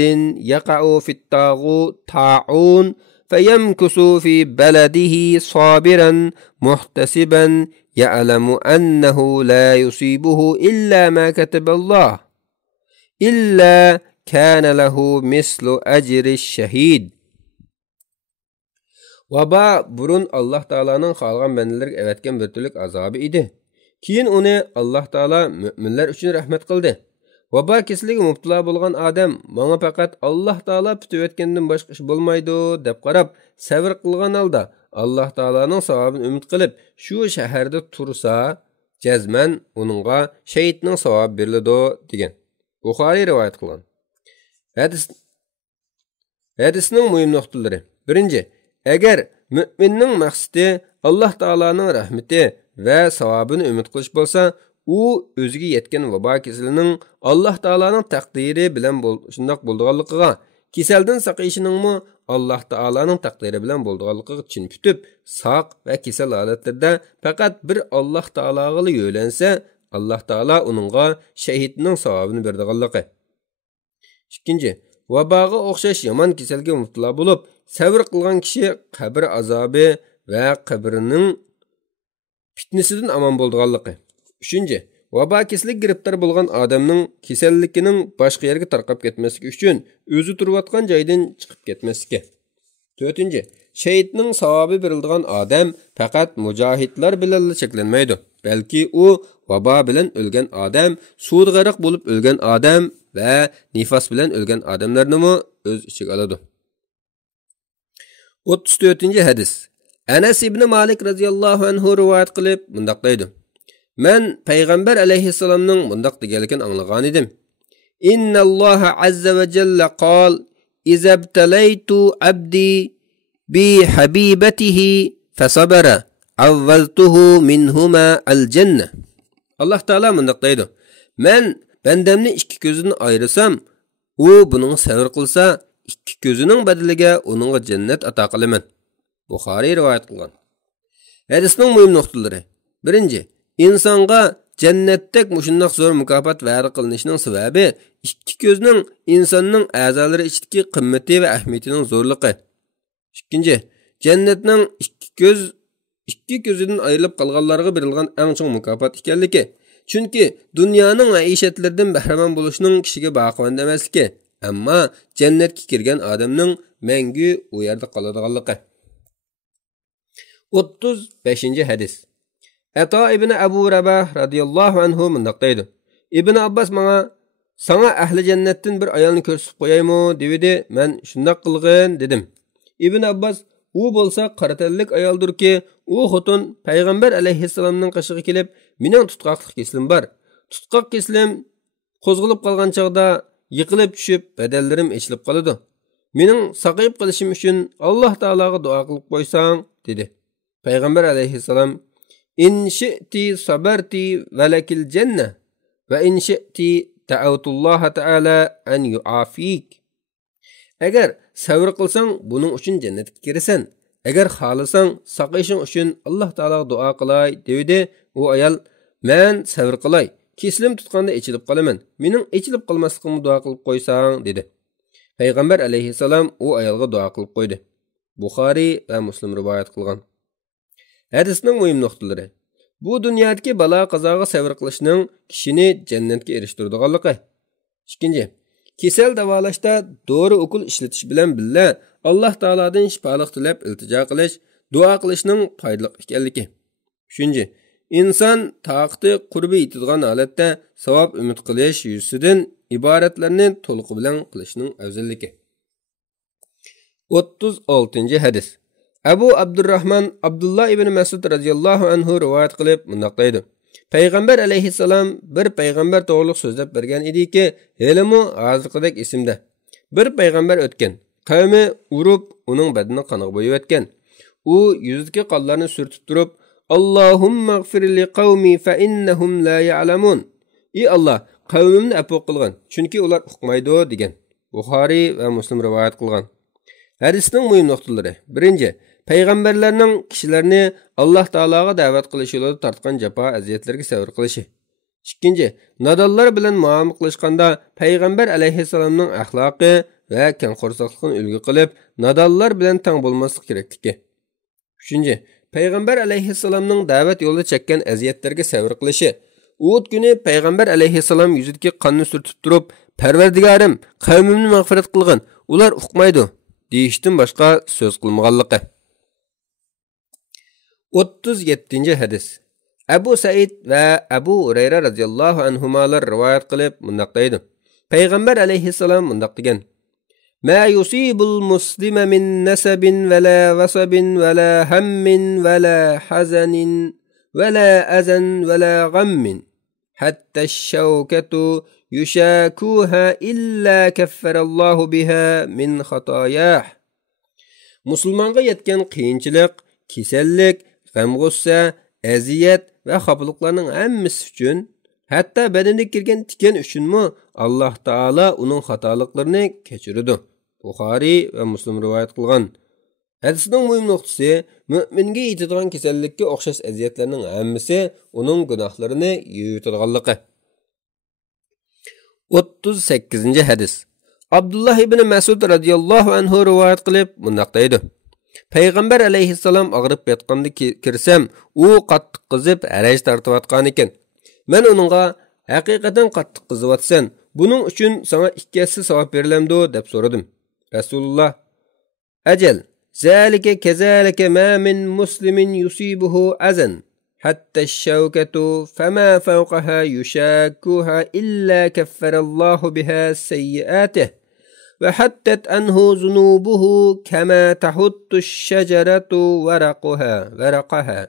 يقع في الطاعون فيمكث في بلده صابرا محتسبا يعلم أنه لا يصيبه إلا ما كتب الله إلا كان له مثل أجر الشهيد. Vaba burun Allah Taala'nın xalqan bendilik evetken bir türlük azabı idi. Keyin uni Alloh taolo mu'minlar uchun rahmat qildi. Vabo kasaliga mubtalo bo'lgan odam menga faqat Alloh taolo bitib o'tgandan boshqa ish bo'lmaydi deb qarab, sabr qilgan holda Alloh taoloning savobini umid qilib, shu shaharda tursa, jazman uningga shahidning savobi beriladi degan. Buxoriy rivoyat qilgan. Hadisning muhim nuqtalari. Birinchi, agar mu'minning maqsadi Alloh taoloning rahmati ve savabını ümit qilish bo'lsa, u o'ziga yetgan vabo kasalining Alloh taolaning taqdiri bilan shundoq bo'lganligiga, kasaldan saqayishiningmi Alloh taolaning taqdiri bilan bo'lganligiga chin tutib, saq va kasal holatlarda faqat bir Alloh taolaga yo'lansa, Alloh taolo uningga shahidning savobini berdiganligi. Ikkinchi, vaboga o'xshash yomon kasalga mubtalo bo'lib, sabr qilgan kishi qabr azobi va qabrining fitnesidan aman bo'lganligi. Üçüncü, vabo kasallik giriftar bo'lgan odamning kasalligining boshqa yerga tarqab ketmasligi uchun o'zi turayotgan joydan chiqib ketmasligi. To'rtinchi, shahidning savobi beriladigan odam faqat mujohidlar bilan cheklanmaydi, balki u vabo bilan o'lgan odam, suvda g'arq bo'lib o'lgan odam va nifos bilan o'lgan odamlarni o'z ichiga oladi. 34-hadis. Anas ibn Malik radhiyallohu anhu rivoyat qilib mundaq deydi: Men payg'ambar alayhissalomning mundaq deganligini anglagan edim. Innalloha azza va jalla qol: "Izabtalaytu abdi bi habibatihi fasabara, awwaltuhu minhuma al-jannah." Alloh taolo mundaq deydi: Men bandamni ikki ko'zini ayırsam, u buning sabr qilsa, ikki ko'zining badaliga uningga jannat ato qilaman. Buxoriy rivoyat qilgan. Hadisning muhim nuqtalari. Birinchi, insonga jannatdek mushundoq zo'r mukofot va'da qilinishining sababi ikki ko'zning insonning a'zolari ichidagi qimmati va ahamiyatining zo'rligi. Ikkinchi, jannatning ikki ko'zidan ayrilib qolganlarga berilgan eng chong mukofot ekanligi. Chunki dunyoning maishatlaridan bahramand bo'lishning kishiga baquvvat emasligi, ammo jannatga kirgan odamning mangu u yerda qoladiganligi. 35-hadis. Ato ibn Abu Rabah radhiyallohu anhu mundaq deydi: Ibn Abbas menga sana ahli jannatdan bir ayolni ko'rsatib qo'yaymi dedi. Men shundoq qilgin dedim. Ibn Abbas u bo'lsa qaratallik ayoldirki, u xotun payg'ambar alayhissalomning qishig'iga kelib, mening tutqoqlik keslim bor. Tutqoq keslim qo'zg'ilib qolgan chog'da yiqilib tushib, badallarim echilib qoladi. Mening saqayib qolishim uchun Alloh taologa duo qilib qo'ysang dedi. Payg'ambar alayhissalom: In shi'ti sabarti valakil jannah va in shi'ti ta'awtulloh ta'ala an yu'afik. Agar sabr qilsang, buning uchun jannatga kirasan. Agar xohlasang, saqayishing uchun Alloh taologa duo qilay dedi. U ayol: Men sabr qilay, keslim tutganda ichilib qolaman. Mening ichilib qolmasligimni duo qilib qo'ysang dedi. Payg'ambar alayhissalom u ayolga duo qilib qo'ydi. Buxoriy va Muslim rivoyat qilgan. Hadisning muhim nuqtalari. Bu dunyodagi balo qazoga sabr qilishning kishini jannatga erishtiradiganligi. Ikkinchi, Kesel davolashda dori ukul ishlatish bilan birga Alloh taolodan shifolik tilab iltijo qilish, duo qilishning foydali ekanligi. 3. İnson taqati qurbi yetadigan holatda savob umid qilish yuzidan iboratlarni to'liq bilan qilishning afzalligi. 36. hadis. Abu Abdurrahman Abdullah ibn Mas'ud radhiyallohu anhu rivoyat qilib bunday deydi. Payg'ambar alayhissalom bir payg'ambar to'g'riliq so'zlab bergan ediki, helimu hozirgidek esimda. Bir payg'ambar o'tgan, qavmi urib, uning badini qoniga bo'yib o'tgan. U yuzidagi qonlarni surtib turib, Allahumma g'fir li qavmi fa innahum la ya'lamun. Ey Allah, qavmimni afv qilgin, chunki ular uqmaydi degan. Buxoriy va Muslim rivoyat qilgan. Hadisning muhim nuqtalari. 1. Payg'ambarlarning kishilarni Alloh taologa da'vat qilish yo'lida tortgan jafo aziyatlarga sabr qilishi. 2. Nodonlar bilan muomala qilishganda payg'ambar alayhissalomning axloqi va kengqo'rsoqlikni ulgu qilib, nodonlar bilan teng bo'lmaslik kerakligi. 3. Payg'ambar alayhissalomning da'vat yo'lida chekkan aziyatlarga sabr qilishi. Uhud kuni payg'ambar alayhissalom yuzidagi qonni surtib turib, "Parvardigorim, qavmimni mag'firat qilgin, ular uqmaydi" deyishdan boshqa so'z qilmaganligi. 37. hadis. Abu Said va Abu Hurayra radhiyallohu anhumalar rivoyat qilib bunday deydi. Payg'ambar alayhissalom bunday degan: "Ma yusibul muslima min nasabin wala wasabin wala hammin wala hazanin wala azan wala ghammin hatta ash-shawkatu yushakuha illa kaffarallahu biha min khatayah." Musulmonga yetgan qiyinchilik, kasallik, g'am-g'ussa, aziyat va xafalıqlarning hammasi uchun, hatto badaniga kirgan tikan uchunmi Alloh taolo uning xatoliqlarini kechiradi. Buxoriy va Muslim rivoyat qilgan. Hadisning muhim nuqtasi, mu'minga yetadigan kasallikka o'xshash aziyatlarning hammasi uning gunohlarini yuvitadiganligi. 38. hadis. Abdullah ibn Mas'ud radhiyallohu anhu rivoyat qilib bunday deydi. Payg'ambar alayhissalom og'rib yotganda kirsam, u qattiq qizib, araj tortayotgan ekan. Men uningga haqiqatan qattiq qizyapsan, buning uchun sana 2 hassa savob berilamdi deb so'radim. Rasululloh: "Ajal, zalika kazalika ma min muslimin yusibuhu azan, hatta ash-shawkatu fama fawqaha yushakuha illa kaffarallahu biha sayyi'atihi. وحتت عنه ذنوبه كما تحط الشجرة ورقها."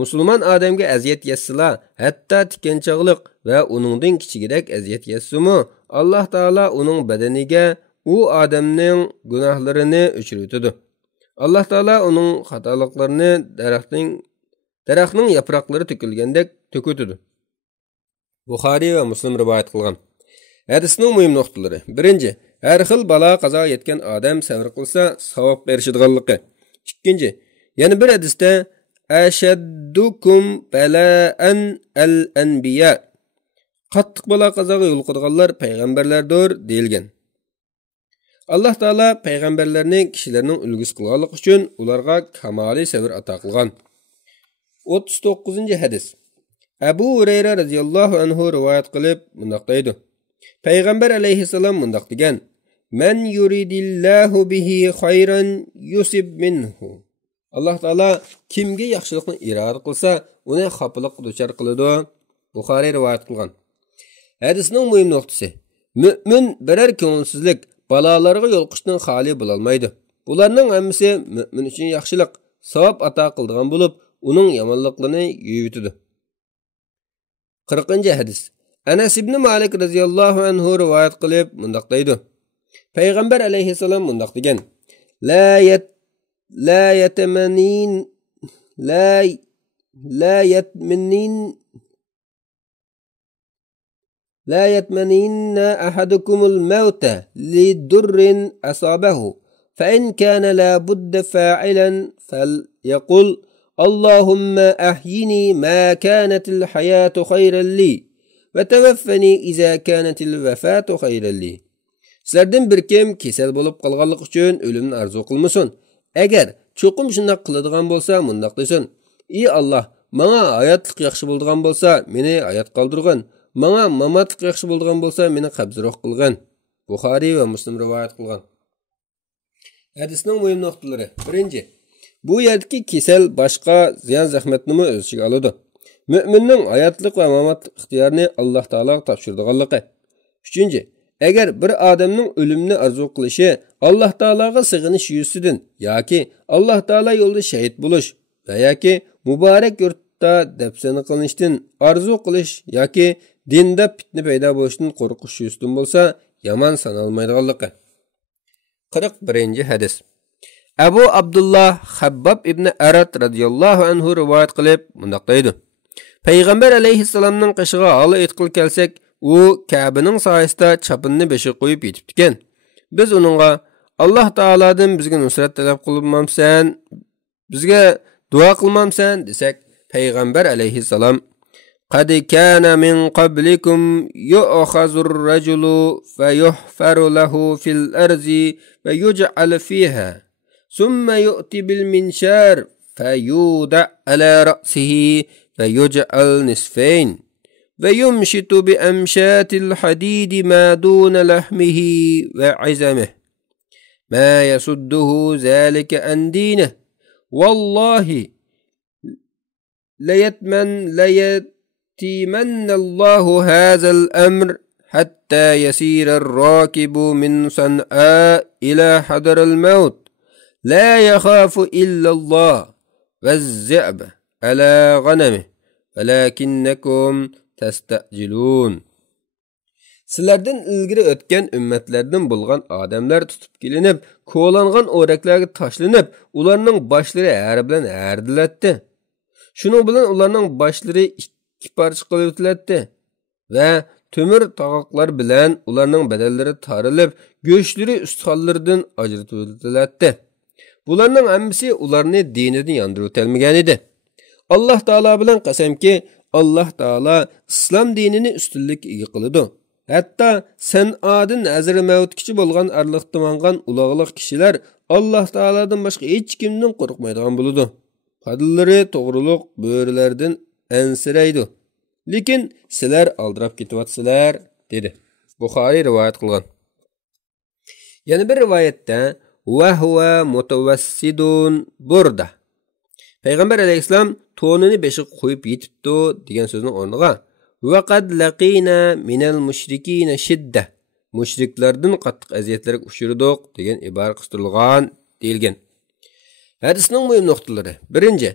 Musulmon odamga aziyat yetsila, hatto tikanchog'liq va uningdan kichikroq aziyat yetsimi, Alloh taolo uning badaniga u odamning gunohlarini o'chiradi. Alloh taolo uning xatoliqlarini daraxtning yaproqlari to'kilgandek to'kutadi. Buxoriy va Muslim rivoyat qilgan. Hadisning muhim nuqtalari. 1. Har xil balo qazo yetgan odam sabr qilsa savob berishadiganligi. 2. Yana bir hadisda ashaddukum bala'an al-anbiya. Qattiq balo qazoga yo'liqadiganlar payg'ambarlardir deyilgan. Alloh taolo payg'ambarlarni kishilarning ulgusi qilganlik uchun ularga kamoliy sabr ato qilgan. 39. hadis. Abu Hurayra radhiyallohu anhu rivoyat qilib bunday deydi. Payg'ambar alayhissalom bunday degan: "Man yuridillahu bihi khayran yusib minhu." Alloh taolo kimga yaxshilikni iroda qilsa, uni xafalikka duchor qiladi. Buxoriy rivoyat qilgan. Hadisning muhim nuqtasi: mu'min biror ko'ngilsizlik, balolarga yo'liqishdan xoli bo'la olmaydi. Bularning hammasi mu'min uchun yaxshilik, savob ato qiladigan bo'lib, uning yomonliklarini yuvitadi. 40. hadis. Anas ibn Malik radhiyallohu anhu rivoyat qilib bunday deydi. Payg'ambar alayhissalom bunday degan: La yatmaninna ahadukumul mauta li durrin asabahu, fa in kana la budda fa'ilan falyaqul Allahumma ahyini ma kanatil hayatu khayran li ve tevaffani iza kanatil vefatu khayran li. Sizlardan bir kim kesel bolup qalğanlyk üçün ölümni arzu qılmasın. Eğer çoqum şundaq qıladigan bolsa, mundaq desin: "Ey Allah, Mana hayatlık yaxşı bolduğan bolsa, meni hayat qaldırğın. Manga mamatliq yaxshi bo'lgan bo'lsa, meni qabzroq qilgan. Buxoriy va Muslim rivoyat qilgan. Hadisning muhim nuqtalari. Birinchi, bu yerdagi kasal boshqa ziyon zahmatni o'z ichiga oladi. Müminning hayotlik va mamatlik ixtiyorini Alloh taologa topshirganligi. Uchinchi, agar bir odamning o'limni orzu qilishi Alloh taologa sig'inish yuzidan yoki Alloh taolo yo'lida shahid bo'lish va yoki muborak yurtda dafsana qilinishdan orzu qilish yoki dinda fitna paydo bo'lishdan qo'rqish yuzidan bo'lsa, yomon sanalmaydiganligi. 41. hadis. Abu Abdullah Habbab ibn Arad radhiyallohu anhu rivoyat qilib bunday deydi. Payg'ambar alayhissalomning qishig'i holi aytqil kelsak, u Ka'baning soyasida chapinni beshi qo'yib yetibdi ekan. Biz uningga Alloh taoladan bizga nusrat talab qilmamsan, bizga duo qilmamsan desak, payg'ambar alayhissalom قد كان من قبلكم يؤخذ الرجل فيحفر له في الأرض فيجعل فيها ثم يؤتي بالمنشار فيوضع على رأسه فيجعل نصفين ويمشط بأمشات الحديد ما دون لحمه وعزمه ما يصده ذلك عن دينه والله ليتمن الله هذا الأمر حتى يسير الراكب من صنعاء إلى حضر الموت لا يخاف إلا الله والذئب على غنمه ولكنكم تستعجلون. Sizlerden ilgiri ötken ümmetlerden bulgan adamlar tutup gelinip, koğlangan oraklarga taşlanıp, ularning başları her bilen erdiletti. Şunun bilen ularning başları iki parça qilib o'tiladi ve tömür tağaqlar bilen ularning bedelleri tarılıp, göğüşleri üstxonlardan ajratib o'tiladi. Bularning hammasi ularni dinidan yandırib o'tilmagan edi. Alloh taolo bilan qasamki, Alloh taolo islom dinini ustunlik ega qiladi. Hatta san'adın azri mavtkichi bo'lgan arliqda mangan ulug'liq kishilar Alloh taolodan boshqa hech kimdan qo'rqmaydigan bo'ladi. Fadillari to'g'riliq bo'rilardan ansiraydi. Lekin sizlar aldirab ketyapsizlar dedi. Buxoriy rivoyat qilgan. Yana bir rivoyatda va huwa mutawassidun burda. Payg'ambar alayhisalom to'nini beshiga qo'yib yetibdi degan so'zning o'rniga va qad laqina minal mushrikina shidda. Mushriklardan qattiq aziyatlarga uchirdik degan ibora qistirilgan deyilgan. Hadisning muhim nuqtalari. Birinchi,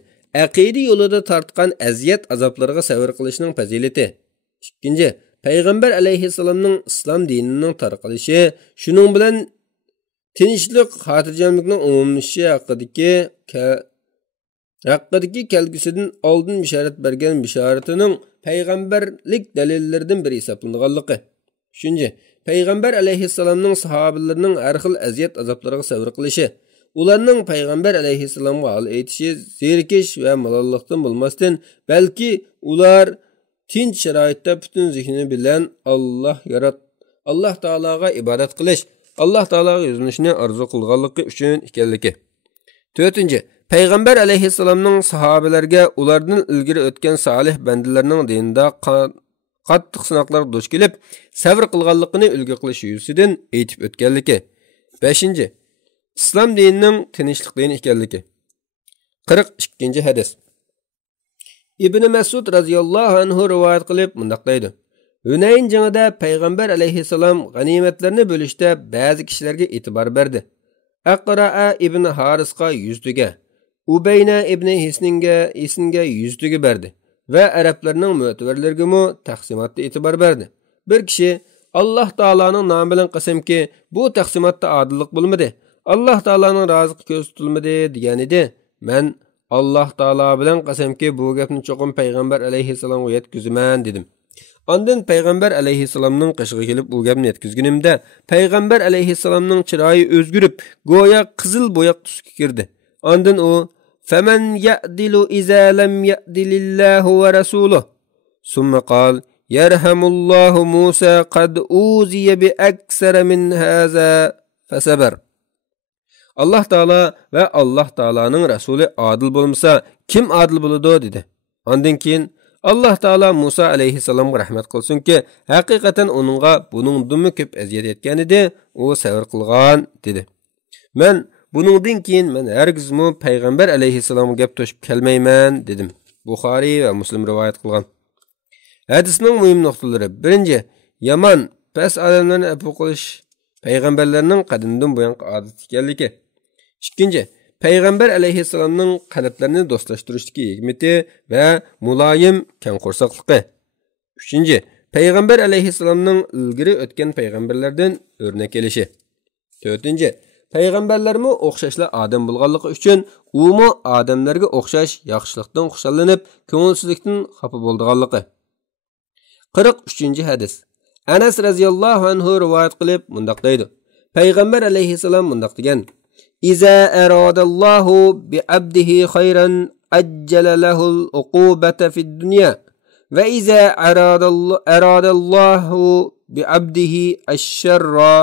aqida yo'lida tortgan aziyat azoblarga sabr qilishning fazilati. Ikkinchi, payg'ambar alayhisalomning islom dinining tarqalishi, shuning bilan tinchlik, xotirjamlikning umumlashishi haqidagi kelgusidan oldin bishorat bergan bishoratining payg'ambarlik dalillaridan biri hisoblanganligi. Uchinchi, payg'ambar alayhisalomning sahobalarining har xil aziyat azoblarga sabr qilishi, ularning payg'ambar alayhisalomga hol aytishi zerikish va malollikdan bo'lmasdan, balki ular tinch sharoitda butun zehni bilan Alloh taologa ibodat qilish, Alloh taologa yo'linishni orzu qilganligi uchun ekanligi. To'rtinchi, payg'ambar alayhisalomning sahobalarga ulardan ilgari o'tgan solih bandalarning dinida qattiq sinoqlar duch kelib, sabr qilganligini ulgu qilish yuzidan aytib o'tganligi. 5. İslam dinining tinchlik dini ekanligi. 42. hadis. İbn Mas'ud radhiyallohu anhu rivoyat qilib mundaq deydi. Hunayn jangida payg'ambar alayhisalom g'animatlarni bo'lishda ba'zi kishilarga e'tibor berdi. Aqra'a ibn Harisga 100 tuga, Ubayna ibn Hisnga 100 tuga berdi va arablarning mu'tabarlariga mu taqsimotda e'tibor berdi. Bir kishi Alloh taolaning nomi bilan qasamki, bu taqsimotda adillik bo'lmadi. Alloh taolaning rozisi ko'z tutilmadi degan edi. Men Alloh taolo bilan qasamki, bu gapni cho'qim payg'ambar alayhisalomga yetkazaman dedim. Ondan payg'ambar alayhisalomning qishig'i kelib bu gapni yetkazganimda, payg'ambar alayhisalomning chiroyi o'zgarib, go'yo qizil bo'yoq tusga kirdi. Ondan u "Faman ya'dilu iza lam ya'dilillahu va rasuluhu." Summa qal: "Yarhamullahu Musa qad uziya bi aksara min haza fasabar." Alloh taolo va Alloh taolaning rasuli adil bo'lmasa, kim adil bo'ladi dedi. Ondan keyin Allah Taala Musa alayhissalomga rahmat qilsin-ki, haqiqatan uningga buningdimi ko'p aziyat etgan edi, u sabr qilgan dedi. Men buningdan keyin men hargizmi payg'ambar alayhissalomga gap to'shib kelmayman dedim. Buxoriy va Muslim rivoyat qilgan. Hadisning muhim nuqtalari: birinchi, yomon past odamlarni afu qilish payg'ambarlarning qadimdan buyon odat ekanligi. Ikkinchi, payg'ambar alayhissalomning qalblarini do'stlashtirishdagi hikmati va muloyim keng qo'rsoqligi. Uchinchi, payg'ambar alayhissalomning ilgari o'tgan payg'ambarlardan o'rnak elishi. To'rtinchi, payg'ambarlarmi o'xshashlar odam bo'lganligi uchun umu odamlarga o'xshash yaxshilikdan xushallanib, ko'ngilsizlikdan xafa bo'lganligi. 43-chi hadis. Anas radhiyallohu anhu rivoyat qilib mundaq deydi. Payg'ambar alayhissalom mundaq degan: "İza aradallohu bi abdihi khayran ajjala lahu al-uqubata fid-dunya va iza aradallohu bi abdihi ash-sharra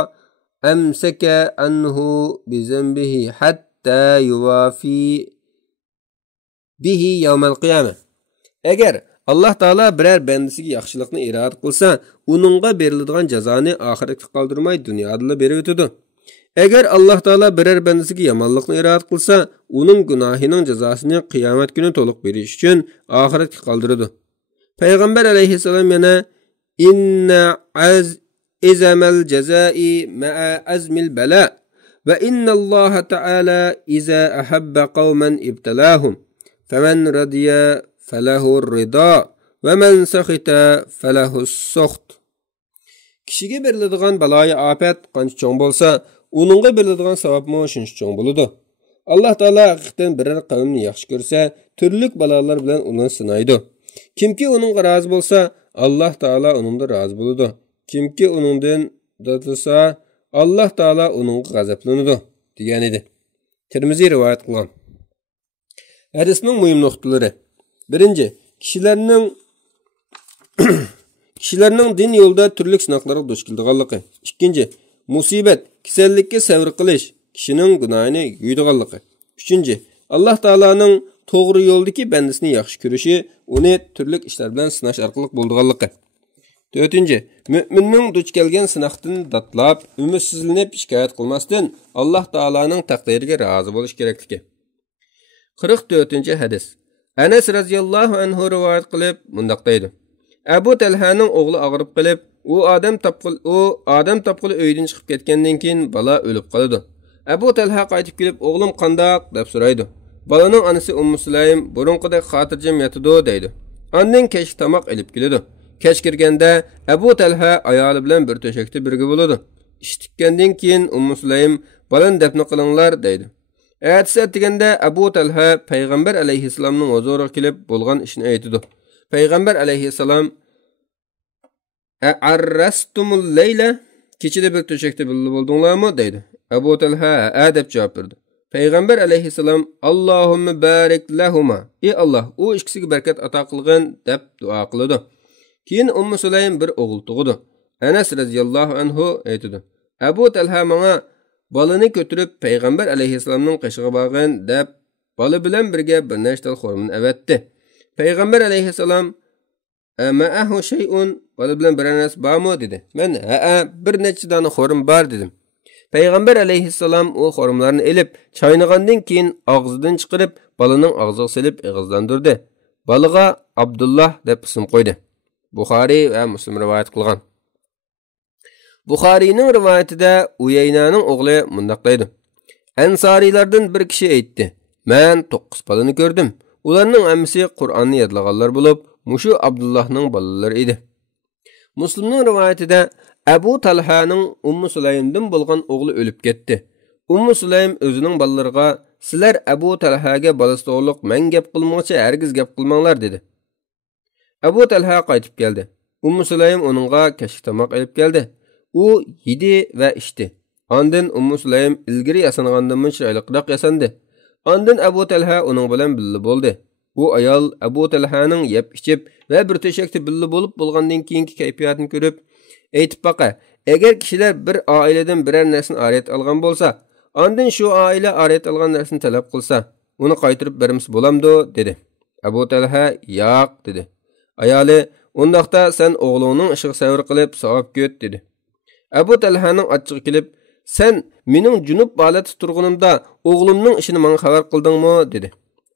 amsaka anhu bi zambihi hatta yuwafi bihi yawm al-qiyamah." Agar Allah Taala birər bəndisiga yaxşılıqni irad qilsa, uningga beriladigan jazoni oxiratga qoldirmay dunyoda berib o'tadi. Agar Allah Taala birər bəndisiga yomonlikni irad qilsa, uning gunohining jazosini qiyomat kuni to'liq berish uchun oxiratga qoldiradi. Payg'ambar alayhissalom yana inna izamal jazai ma'a azmil bala va inna Allah Taala iza ahabba qauman ibtalahum faman radiya falahu rida va man sakhita falahu as-sakht. Kishiga beriladigan baloyi afat qancha cho'ng bo'lsa, uningga beriladigan savobmi shuncha cho'ng bo'ladi. Alloh taolo haqiqatan biror qavmni yaxshi ko'rsa, turli balolar bilan uni sinaydi. Kimki uningga rozi bo'lsa, Alloh taolo uningdan rozi bo'ladi. Kimki uningdan dodlasa, Alloh taolo uningga g'azablanadi degan edi. Tirmiziy rivoyat qilgan. Hadisning muhim nuqtalari: birinchi, kishilarning din yo'lida turli sinoqlarga duch keladiganligi. Ikkinchi, musibat, kasallikka sabr qilish kishining gunohini yuydiganligi. Uchinchi, Alloh taolaning to'g'ri yo'ldagi bandasini yaxshi ko'rishi uni turli ishlar bilan sinash orqali bo'ldiganligi. To'rtinchi, mu'minning duch kelgan sinoqdan datlab, umidsizlanib shikoyat qilmasdan Alloh taolaning taqdiriga rozi bo'lish kerakligi. 44-chi hadis. Anas radhiyallohu anhu rivoyat qilib mundaq deydi: Abu Talhaning o'g'li og'rib qilib, u odam topqili uydan chiqib ketgandan keyin bola o'lib qoladi. Abu Talha qaytib kelib, o'g'lim qandoq deb so'raydi. Bolaning onasi Ummu Sulaym burunqidek xotirjam yotadi deydi. Ondan kech tomoq olib keladi. Kech kirganda Abu Talha ayoli bilan bir to'shakda birga bo'ladi. Ish tikkandan keyin Ummu Sulaym bolani dafn qilinglar deydi. Ertasi deganda Abu Talha payg'ambar alayhissalomning huzuriga kelib bo'lgan ishni aytadi. Payg'ambar alayhissalom "Arrastumul layla?" Kechida bir to'shakda birga bo'ldinglarmi deydi. Abu Talha "Ha" deb javob berdi. Payg'ambar alayhissalom "Allohumma barik lahuma." Ey Alloh, u ikkisiga barakat ato qilgin deb duo qiladi. Keyin Ummu Sulaym bir o'g'il tug'di. Anas radhiyallohu anhu aytadi: Abu Talha menga balani ko'tirib payg'ambar alayhissalomning qishig'i borgan deb bola bilan birga bir nechta xurmni avatdi. Payg'ambar alayhissalom "Ma'ahu shay'un?" bola bilan bir narsa bormi dedi. Men "Ha, bir nechta dona xurm bor" dedim. Payg'ambar alayhissalom u xurmlarni elib, chaynagandan keyin og'zidan chiqarib, bolaning og'ziga silib ig'izlantirdi. Bolaga Abdullah deb ism qo'ydi. Buxoriy va Muslim rivoyat qilgan. Buxoriyning rivoyatida Uyaynaning o'g'li mundaq deydi: Ansariylardan bir kishi aytdi: "Men 9 bolani ko'rdim. Ularning hammasi Qur'onni yodlaganlar bo'lib, mushu Abdullahning bolalari edi." Muslimning rivoyatida Abu Talhaning Ummu Sulaymdan bo'lgan o'g'li o'lib ketdi. Ummu Sulaym o'zining bolalariga "Sizlar Abu Talhaga bolasi tug'liq, men gap qilmoqchi, hargiz gap qilmanglar" dedi. Abu Talha qaytib keldi. Ummu Sulaym uningga kashk tomoq olib keldi. U yedi va ichdi. Ondan Ummu Sulaym ilgari yasangandan chiroyliroq yasandi. Ondan Abu Talha uning bilan birga bo'ldi. Bu ayol Abu Talhaning yeb ichib va bir to'shakda birga bo'lib bo'lgandan keyingi kayfiyatini ko'rib aytib baqa, agar kishilar bir oiladan biror narsani ariyat olgan bo'lsa, ondan shu oila ariyat olgan narsani talab qilsa, uni qaytarib berimiz bo'lamdi dedi. Abu Talha "Yo'q" dedi. Ayoli, "Undaqda sen o'g'lingning ishiga savr qilib savob ko't" dedi. Abu Talhaning achchig'i kelib, "Sen mening junub holatda turganimda o'g'limning ishini menga xabar qildingmi?" dedi.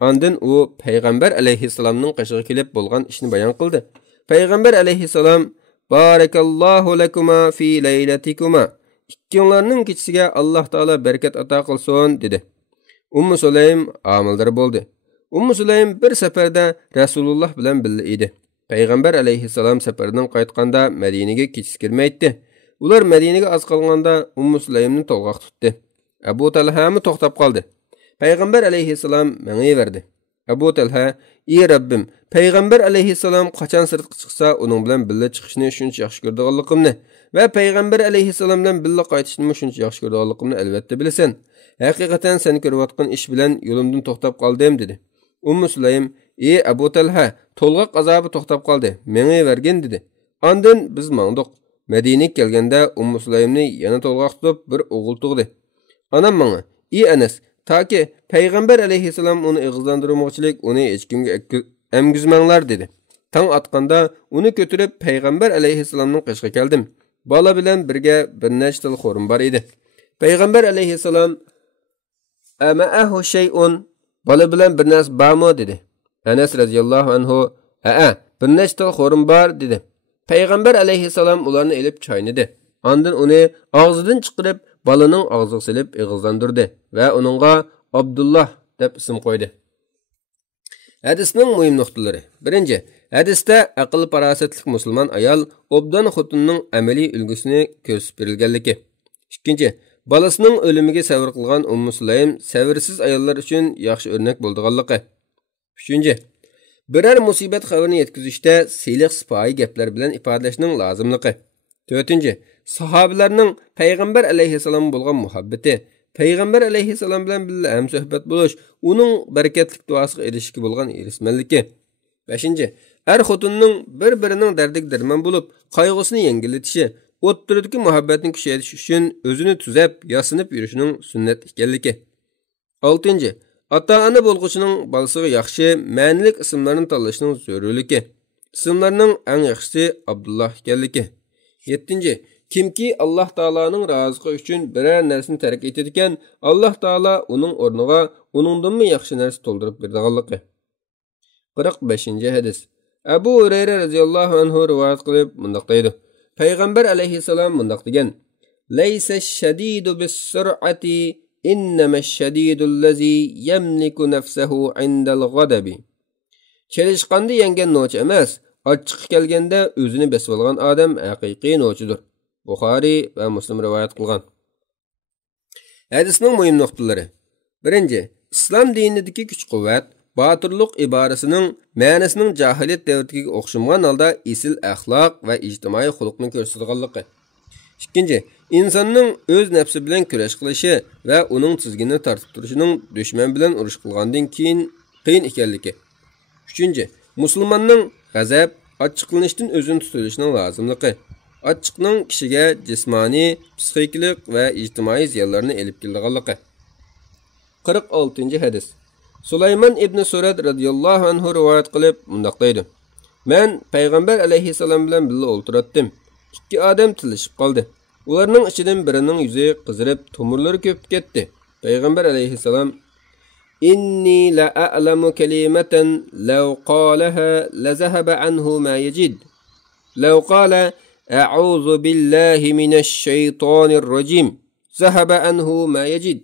Ondan u payg'ambar alayhissalomning qishig'i kelib bo'lgan ishni bayon qildi. Payg'ambar alayhissalom, "Barakallohu lakuma fi laylatikuma." İkkinglarning kechasiga Alloh taolo barakat ato qilsin dedi. Ummu Sulaym amildor bo'ldi. Ummu Sulaym bir safarda Rasululloh bilan birga edi. Payg'ambar alayhissalom safardan qaytganda Madinaga kechis kirmaydi. Ular Madinaga az qolganda Ummu Sulaymni to'lg'oq tutdi. Abu Talha ham to'xtab qoldi. Payg'ambar alayhissalom mengiverdi. Abu Talha, "Ey Rabbim, Payg'ambar alayhissalom qachon sirtqa chiqsa, uning bilan birga chiqishni shuncha yaxshi ko'rganligimni va Payg'ambar alayhissalom bilan birga qaytishni shuncha yaxshi ko'rganligimni albatta bilasan. Haqiqatan sen ko'rayotgan ish bilan yo'limdan to'xtab qoldim" dedi. Ummu Sulaym, "Ey Abu Talha, to'lg'oq azobi to'xtab qoldi, mengivergin" dedi. Ondan biz mangdiq. Madinaga kelganda Ummu Sulaymni yana to'lg'oq tutib bir o'g'il tug'di. Anam menga, "Ey Anas, taki Payg'ambar alayhissalom uni ig'izlantirmoqchilik, uni hech kimga emgizmanglar" dedi. Tang atqanda uni ko'tarib Payg'ambar alayhissalomning qishga keldim. Bola bilan birga bir nechta til xo'rim bor edi. Payg'ambar alayhissalom, "Ama'ahu shay'un?" Bola bilan bir narsa bormi dedi. Anas radhiyallohu anhu, "Ha, bir nechta til xo'rim bor" dedi. Payg'ambar alayhissalom ularni elib chaynidi. Ondan uni og'zidan chiqarib, balaning og'ziga silib ig'izlantirdi va uningga Abdullah deb ism qo'ydi. Hadisning muhim nuqtalari. Birinchi, hadisda aql farosatli musulmon ayol obdan xotinning amaliy ulgusini ko'rsatib berilganligi. Ikkinchi, balasining o'limiga sabr qilgan Ummu Sulaym sabrsiz ayollar uchun yaxshi o'rnak bo'lganligi. Uchinchi, biror musibat xabarini yetkazishda siyliq sipoyi gaplar bilan ifodalashning lozimligi. To'rtinchi, sahobalarning payg'ambar alayhissalom bo'lgan muhabbati, payg'ambar alayhissalom bilan birga ham suhbat bo'lish, uning barakatli duosiga erishishga bo'lgan erishmanligi. Beshinchi, xotinning bir-birining dardiga darmon bo'lib, qayg'usini yengillatishi, o'ttiridagi muhabbatni kuchaytirish uchun o'zini tuzab, yasinib yurishining sunnat ekanligi. Oltinchi, ota-ona bo'lg'uchining balasiga yaxshi, ma'nilik ismlarni tanlashining zarurligi. Ismlarning eng yaxshisi Abdullah ekanligi. Yettinchi, kimki Alloh taolaning roziligi uchun biror narsani tark etadigan, Alloh taolo uning o'rniga uningdanmi yaxshi narsa to'ldirib beradiganligi. 45-hadis. Abu Hurayra radhiyallohu anhu rivoyat qilib mundaq deydi. Payg'ambar alayhissalom mundaq degan: "Laysa ash-shadidu bis-sur'ati, innama ash-shadidu allazi yamliku nafsahu 'inda al-ghadabi." Chelishqanda yengen nochi emas, ochiq kelganda o'zini besib olgan odam haqiqiy nochidir. Buxoriy va Muslim rivoyat qilgan. Hadisning muhim nuqtalari. Birinchi, islom dinidagi kuch-quvvat, botirlik iborasining ma'nosining jahiliyat davriga o'xshamagan holda esil axloq va ijtimoiy xulqni ko'rsatganligi. Ikkinchi, insonning o'z nafsi bilan kurash qilishi va uning tizginini tortib turishining dushman bilan urush qilgandan keyin qiyin ekanligi. Uchinchi, musulmonning g'azab, ochiqlanishdan o'zini tutishining lozimligi. Ochiqning kishiga jismoniy, psixiklik va ijtimoiy ziyonlarni elib kelganligi. 46-hadis. Sulaymon ibn Surad radhiyallohu anhu rivoyat qilib mundaq deydi: "Men payg'ambar alayhissalom bilan birga o'ltiratdim. Ikki odam tilishib qoldi. Ularning ichidan birining yuzi qizarib, tomirlari ko'pib ketdi. Payg'ambar alayhissalom: "Inni la a'lamu kalimatan law qalaha la zahaba anhu ma yajid. Law qala a'udhu billahi minash shaytonir rajim, zahaba anhu ma yajid."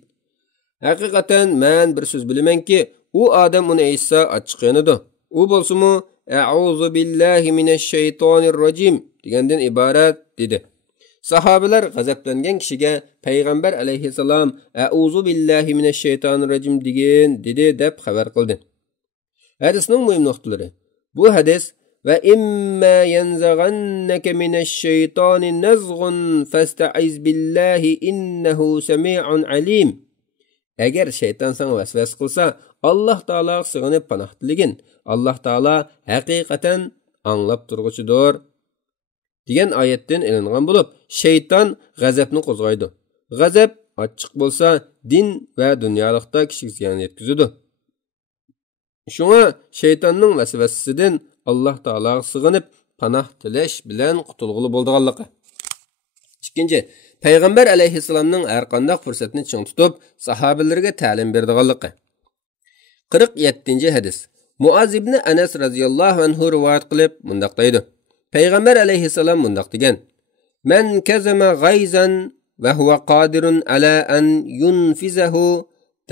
Haqiqatan men bir so'z bilamanki, u odam uni aytsa ochiq yanadi. U bo'lsa-mu a'udhu billahi minash shaytonir rajim degandan iborat dedi. Sahobalar g'azablangan kishiga payg'ambar alayhissalom a'udhu billahi minash shaytonir rajim degan dedi deb xabar qildi. Hadisning muhim nuqtalari. Bu hadis va imma yanzaghannaka minash shaytoni nazghun fasta'iz billahi innahu sami'un alim. Agar shayton sana vasvas qilsa, Alloh taolo sig'inib panoh tiligin. Alloh taolo haqiqatan anglab turg'uchidir degan oyatdan ilingan bo'lib, shayton g'azabni qo'zg'aydi. G'azab ochiq bo'lsa, din va dunyolikda kishiga ziyon yetkazadi. Shunga shaytonning vasvasasidan Alloh taologa sig'inib panoh tilash bilan qutulg'ili bo'lganligi. Ikkinchi, Payg'ambar alayhissalomning har qanday fursatni ching tutib, sahobalarga ta'lim berdiganligi. 47 hadis. Muaz ibn Anas radhiyallohu anhu rivoyat qilib mundaq deydi. Payg'ambar alayhissalom mundaq degan: "Man kazama g'ayzan va huwa qodirun ala an yunfizahu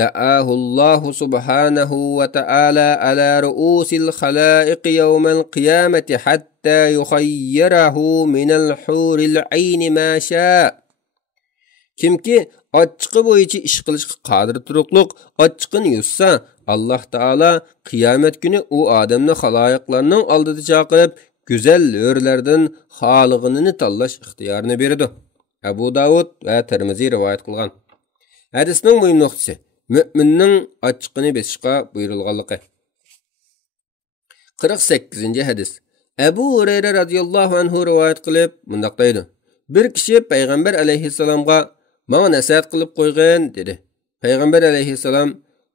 ta'ahu Alloh subhanahu va ta'ala ala ru'usil khalaiq yawmal qiyamati hatta yukhayyirahu min al-huril ayn ma sha." Kimki ochiqi bo'yicha ish qilishga qodir turuqliq ochiqini yussa, Alloh taolo qiyomat kuni u odamni xaloyiqlarning oldida chaqirib, go'zal lo'rlardan xolig'ini tanlash ixtiyorini berdi. Abu Davud va Tirmiziy rivoyat qilgan. Hadisning muhim nuqtasi mo'minning ochiqini besishga buyurilganligi. 48 hadis. Abu Hurayra radhiyallohu anhu rivoyat qilib mundaq deydi: Bir kishi payg'ambar alayhissalomga "Menga nasihat qilib qo'ygin" dedi. Payg'ambar alayhissalom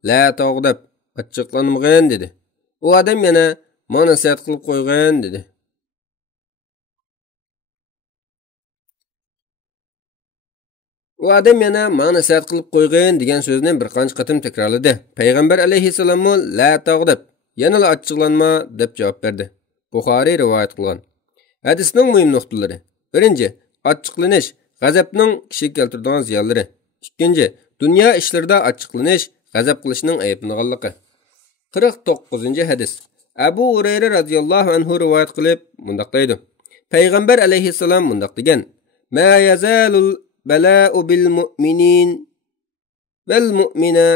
"La tog'dab, ochiqlanmag'in" dedi. U odam yana "Menga nasihat qilib qo'ygin" dedi. "Menga nasihat qilib qo'ygin" degan so'zni bir qancha qatim takrorladi. Payg'ambar alayhissalom "La tog'dab, yana ochiqlanma" deb javob berdi. Buxoriy rivoyat qilgan. Hadisning muhim nuqtalari. Birinchi, ochiqlanish g'azabning kishiga keltiradigan ziyonlari. Ikkinchi, dunyo ishlarida ochiqlanish g'azab qilishning ayiblanganligi. 49 hadis. Abu Hurayra radhiyallohu anhu rivoyat qilib mundaq deydi. Payg'ambar alayhissalom mundaq degan: "Ma yazalul bala'u bil mu'minin vel mu'mina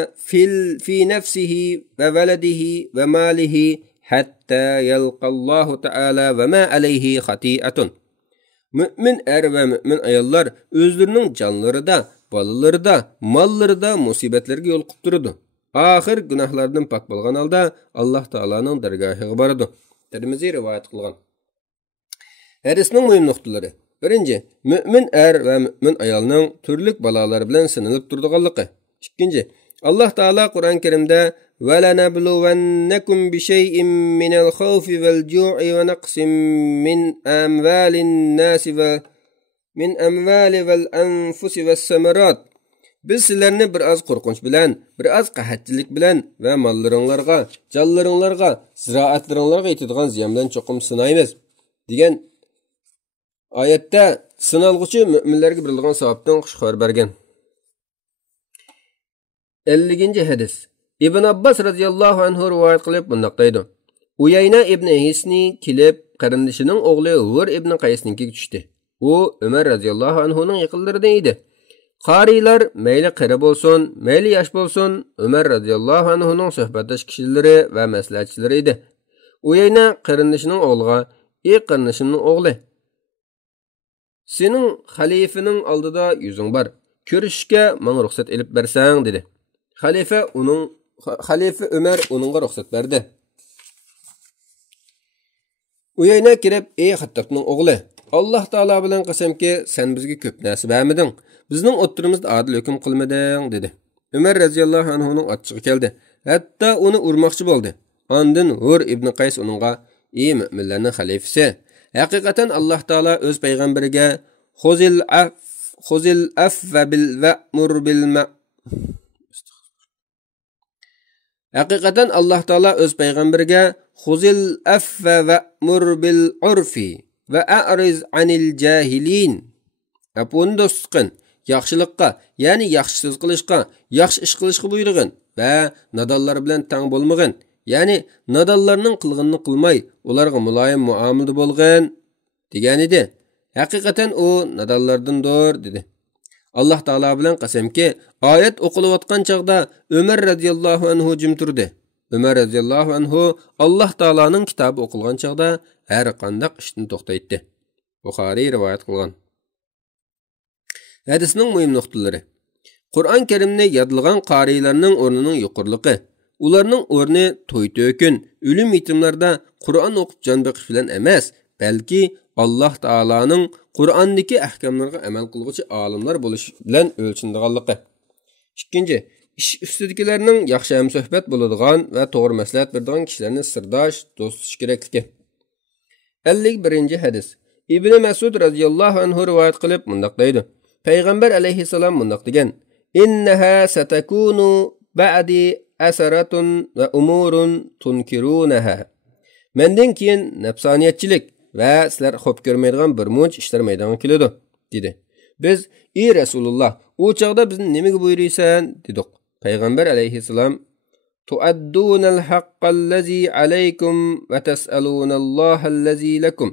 fi nafsihi ve veladihi ve malihi hatta yalqallahu ta'ala ve ma alayhi xati'atun." Mümin er ve mümin ayollar özlerinin canlarida, balalarida, mallarida musibetlerge yolqib turdu. Ahir günahlardan pak bolgan halda Allah Taala'nın dergahıga bardı. Tirmizi rivoyat qilgan. Hadisning muhim nuqtalari. Birinchi, mümin er ve mümin ayolning turli balalar bilan sinilib turdiganligi. Ikkinchi, Allah Taala Qur'on Karimda وَلَنَبْلُوَنَّكُمْ بِشَيْءٍ مِّنَ الْخَوْفِ وَالْجُوعِ وَنَقْصٍ مِّنْ أَمْوَالِ النَّاسِ وَمِنْ أَمْوَالِ وَالْأَنْفُسِ وَالثَّمَرَاتِ Biz sizlarni bir az qo'rqinch bilan, bir az qahatchilik bilan va mollaringlarga, jonlaringlarga, ziroatlaringlarga yetadigan ziyon bilan cho'qim sinaymiz degan oyatda sinalg'uchi mu'minlarga berilgan savobdan xush xabar bergan. 50 hadis. İbn Abbas radhiyallohu anhu rivoyat qilib bundaq deydi. Uyayna ibn Hisni kelib qarindishining o'g'li Hur ibn Qaysninkiga tushdi. U Umar radhiyallohu anhuning yaqinlaridan edi. Qarilar mayli qari bo'lsin, mayli yosh bo'lsin, Umar radhiyallohu anhuning suhbatdosh kishilari va maslahatchilari edi. Uyayna qarindishining o'g'liga: "Ey qarindishimning o'g'li, sening xalifaning oldida yuzing bor. Ko'rishishga menga ruxsat elib bersang" dedi. Xalifa Umar uningga ruxsat berdi. Uyayna kirib: "Ey Xattobning o'g'li, Alloh taolo bilan qasamki, sen bizga ko'p narsa bermeding. Bizning o'ttirimizda adil hukm qilmading" dedi. Umar radhiyallohu anhuning achchig'i keldi. Hatto uni urmoqchi bo'ldi. Ondan Hur ibn Qays uningga: "Ey mu'minlarning xalifasi, haqiqatan Alloh taolo o'z payg'ambariga xuzil afva bil va'mur bil Haqiqatan Alloh taolo o'z payg'ambariga xuzil affa va'mur bil urfi va a'riz anil jahilin. Apun dostqin, yaxshilikqa, ya'ni yaxshi so'z qilishga, yaxshi ish qilishga buyurgin va nadonlar bilan tang bo'lmagin. Ya'ni nadonlarning qilganini qilmay, ularga muloyim muomalada bo'lgin degan edi. Haqiqatan u nadonlardandir dedi. Allah Taala bilan qasamki, oyat o'qilayotgan chaqda Umar radhiyallohu anhu jim turdi. Umar radhiyallohu anhu Allah Taalaning kitobi o'qilgan chaqda har qanday ishni to'xtatdi. Buxoriy rivoyat qilgan. Hadisning muhim nuqtalari. Qur'on Karimni yodlagan qarilarning o'rnining yuqorligi. Ularning o'rni to'y-to'kin, o'lim yetimlarda Qur'on o'qib jon beqish bilan emas, balki Allah Taalaning Qur'ondagi ahkamlarga amal qiluvchi olimlar bo'lish bilan o'lchindiganligi. Ikkinchi, ish ustidagilarning yaxshi hamsuhbat bo'ladigan va to'g'ri maslahat beradigan kishilarni sirdosh, do'st tutish kerakligi. 51. hadis. İbn Mas'ud radhiyallohu anhu rivoyat qilib mundaq deydi. Payg'ambar alayhissalom mundaq degan: "Innaha satakunu ba'di asaratun va umurun tunkirunaha." Mendan keyin nafsaniyatchilik va sizlar xo'p ko'rmaydigan bir munch ishlar maydonga keladi, dedi. Biz: "Ey Rasululloh, u chaqda bizni nimaga buyuruysan?" dedik. Payg'ambar alayhissalom: "Tu'addunal haqqallazi alaykum va tas'alunallohallazi lakum."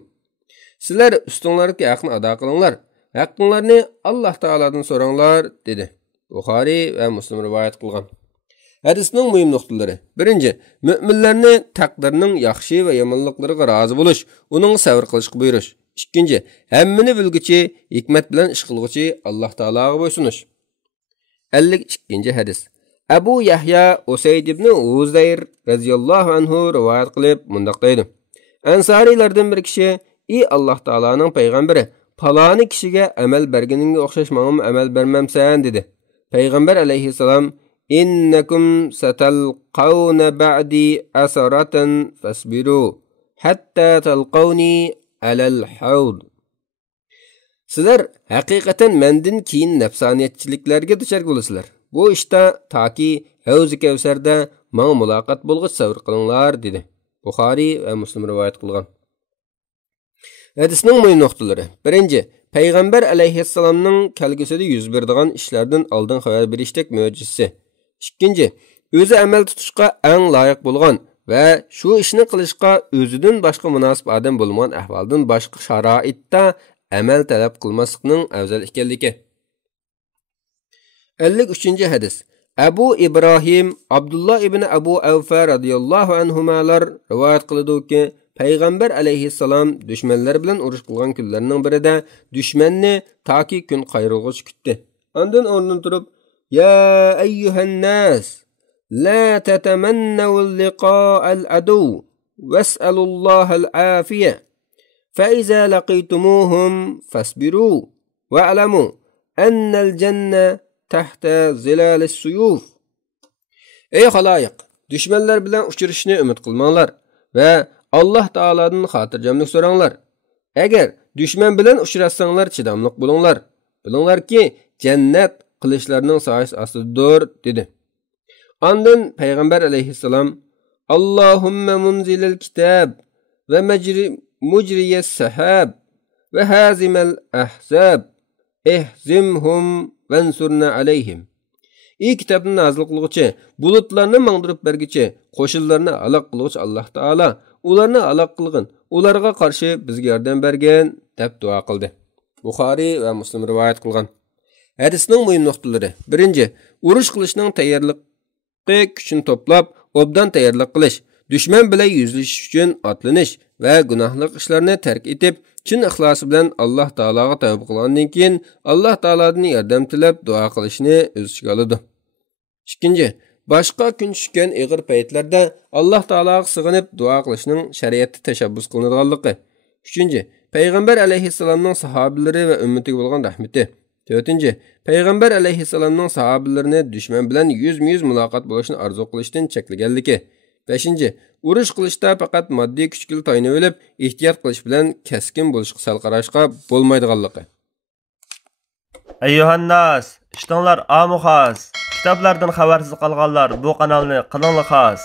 Sizlar ustinglardagi haqni ado qilinglar, haqqinglarni Alloh taoladan so'ranglar, dedi. Buxoriy va Muslim rivoyat qilgan. Hadisning muhim nuqtalari. 1. Müminlarni taqdirning yaxshi va yomonliklariga rozi bo'lish, uning sabr qilishga buyurish. 2. Hammani bilguchi, hikmat bilan ish qilguchi Alloh taolaga bo'ysunish. 52. hadis. Abu Yahya Usayd ibn Uzayr radhiyallohu anhu rivoyat qilib mundaq deydi. Ansarilardan bir kishi: "Ey Alloh taolaning payg'ambari, faloni kishiga amal berganingga o'xshash menga amal bermamsan?" dedi. Payg'ambar alayhissalom: "Innakum satalqawna ba'di asaratan fasbiru hatta talqawni alal hawd." Sizlar haqiqatan mendan keyin nafsaniyatchiliklarga duchor bo'lasizlar. Bu ishda toki Havz-i Kavsarda menga muloqot bo'lg'ich sabr qilinglar, dedi. Buxoriy va Muslim rivoyat qilgan. Hadisning muhim nuqtalari. 1. Payg'ambar alayhissalomning kelgusida yuz beradigan ishlardan oldin xabar berishdek mo'jizasi. 2. O'zi amal tutishga eng loyiq bo'lgan va shu ishni qilishga o'zidan boshqa munosib odam bo'lmagan ahvoldan boshqa sharoitda amal talab qilmaslikning afzal ekanligi. 53. hadis. Abu İbrahim Abdullah ibn Abu Avfa radhiyallohu anhumalar rivoyat qiladi-ki, Payg'ambar alayhissalom dushmanlar bilan urush qilgan kunlarning birida dushmanni toki kun qayrug'ich kutdi. Ondan o'rnidan turib: "Ya ayyuhan nas, la tatamannaw liqa'al adu was'alullohal afiya. Fa iza laqitumuhum fasbiru wa'lamu anna al-janna tahta zilalis suyuf." Ey xaloyiq, dushmanlar bilan uchrashishni umid qilmanglar va Alloh taoladan xotirjamlik so'ranglar. Agar dushman bilan uchrashsanglar chidamliq bo'linglar. Bilinglarki, jannat qilishlarning soyasi ostidadir, dedi. Ondan payg'ambar alayhissalom: "Allohumma munzilal kitab va mujriyas sahab va hazimal ahzab ihzimhum vansurna alayhim." Ey kitobni nazil qiluvchi, bulutlarni mangdirib bergichi, qo'shinlarni halok qiluvchi Alloh taolo ularni halok qilgin, ularga qarshi bizga yordam bergin, deb duo qildi. Buxoriy va Muslim rivoyat qilgan. Hadisning muhim nuqtalari. 1. Urush qilishning tayyorligi kuchini to'plab, obdan tayyorlik qilish, dushman bilan yuzlashish uchun otlanish va gunohli ishlarni tark etib, chin ixlosi bilan Alloh taologa tavba qilgandan keyin Alloh taolodan yordam tilab duo qilishni o'z ichiga oladi. 2. Boshqa kun tushgan ig'ir paytlarda Alloh taologa sig'inib duo qilishning shariatda tashabbus qilinadiganligi. 3. Payg'ambar alayhissalomning sahobalari va ummatiga bo'lgan rahmati. 4. Payg'ambar alayhissalomning sahoballarini dushman bilan yuz-yuz muloqot bo'lishni orzu qilishdan cheklaganligi. 5. Urush qilishda faqat moddiy kuchga tayanib olib, ehtiyot qilish bilan keskin bo'lishga sal qarashga bo'lmaydiganligi. Ayyuhannas, ishtonlar amuxas. Kitoblardan xabarsiz qolganlar bu kanalni qilinglar xos.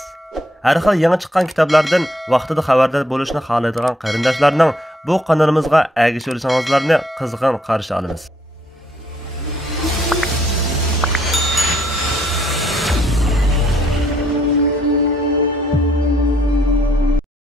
Har xil yangi chiqqan kitoblardan vaqtida xabardor bo'lishni xohlaydigan qarindoshlarning bu kanalimizga ergashib olishingizlarni qizg'in qarshi olamiz.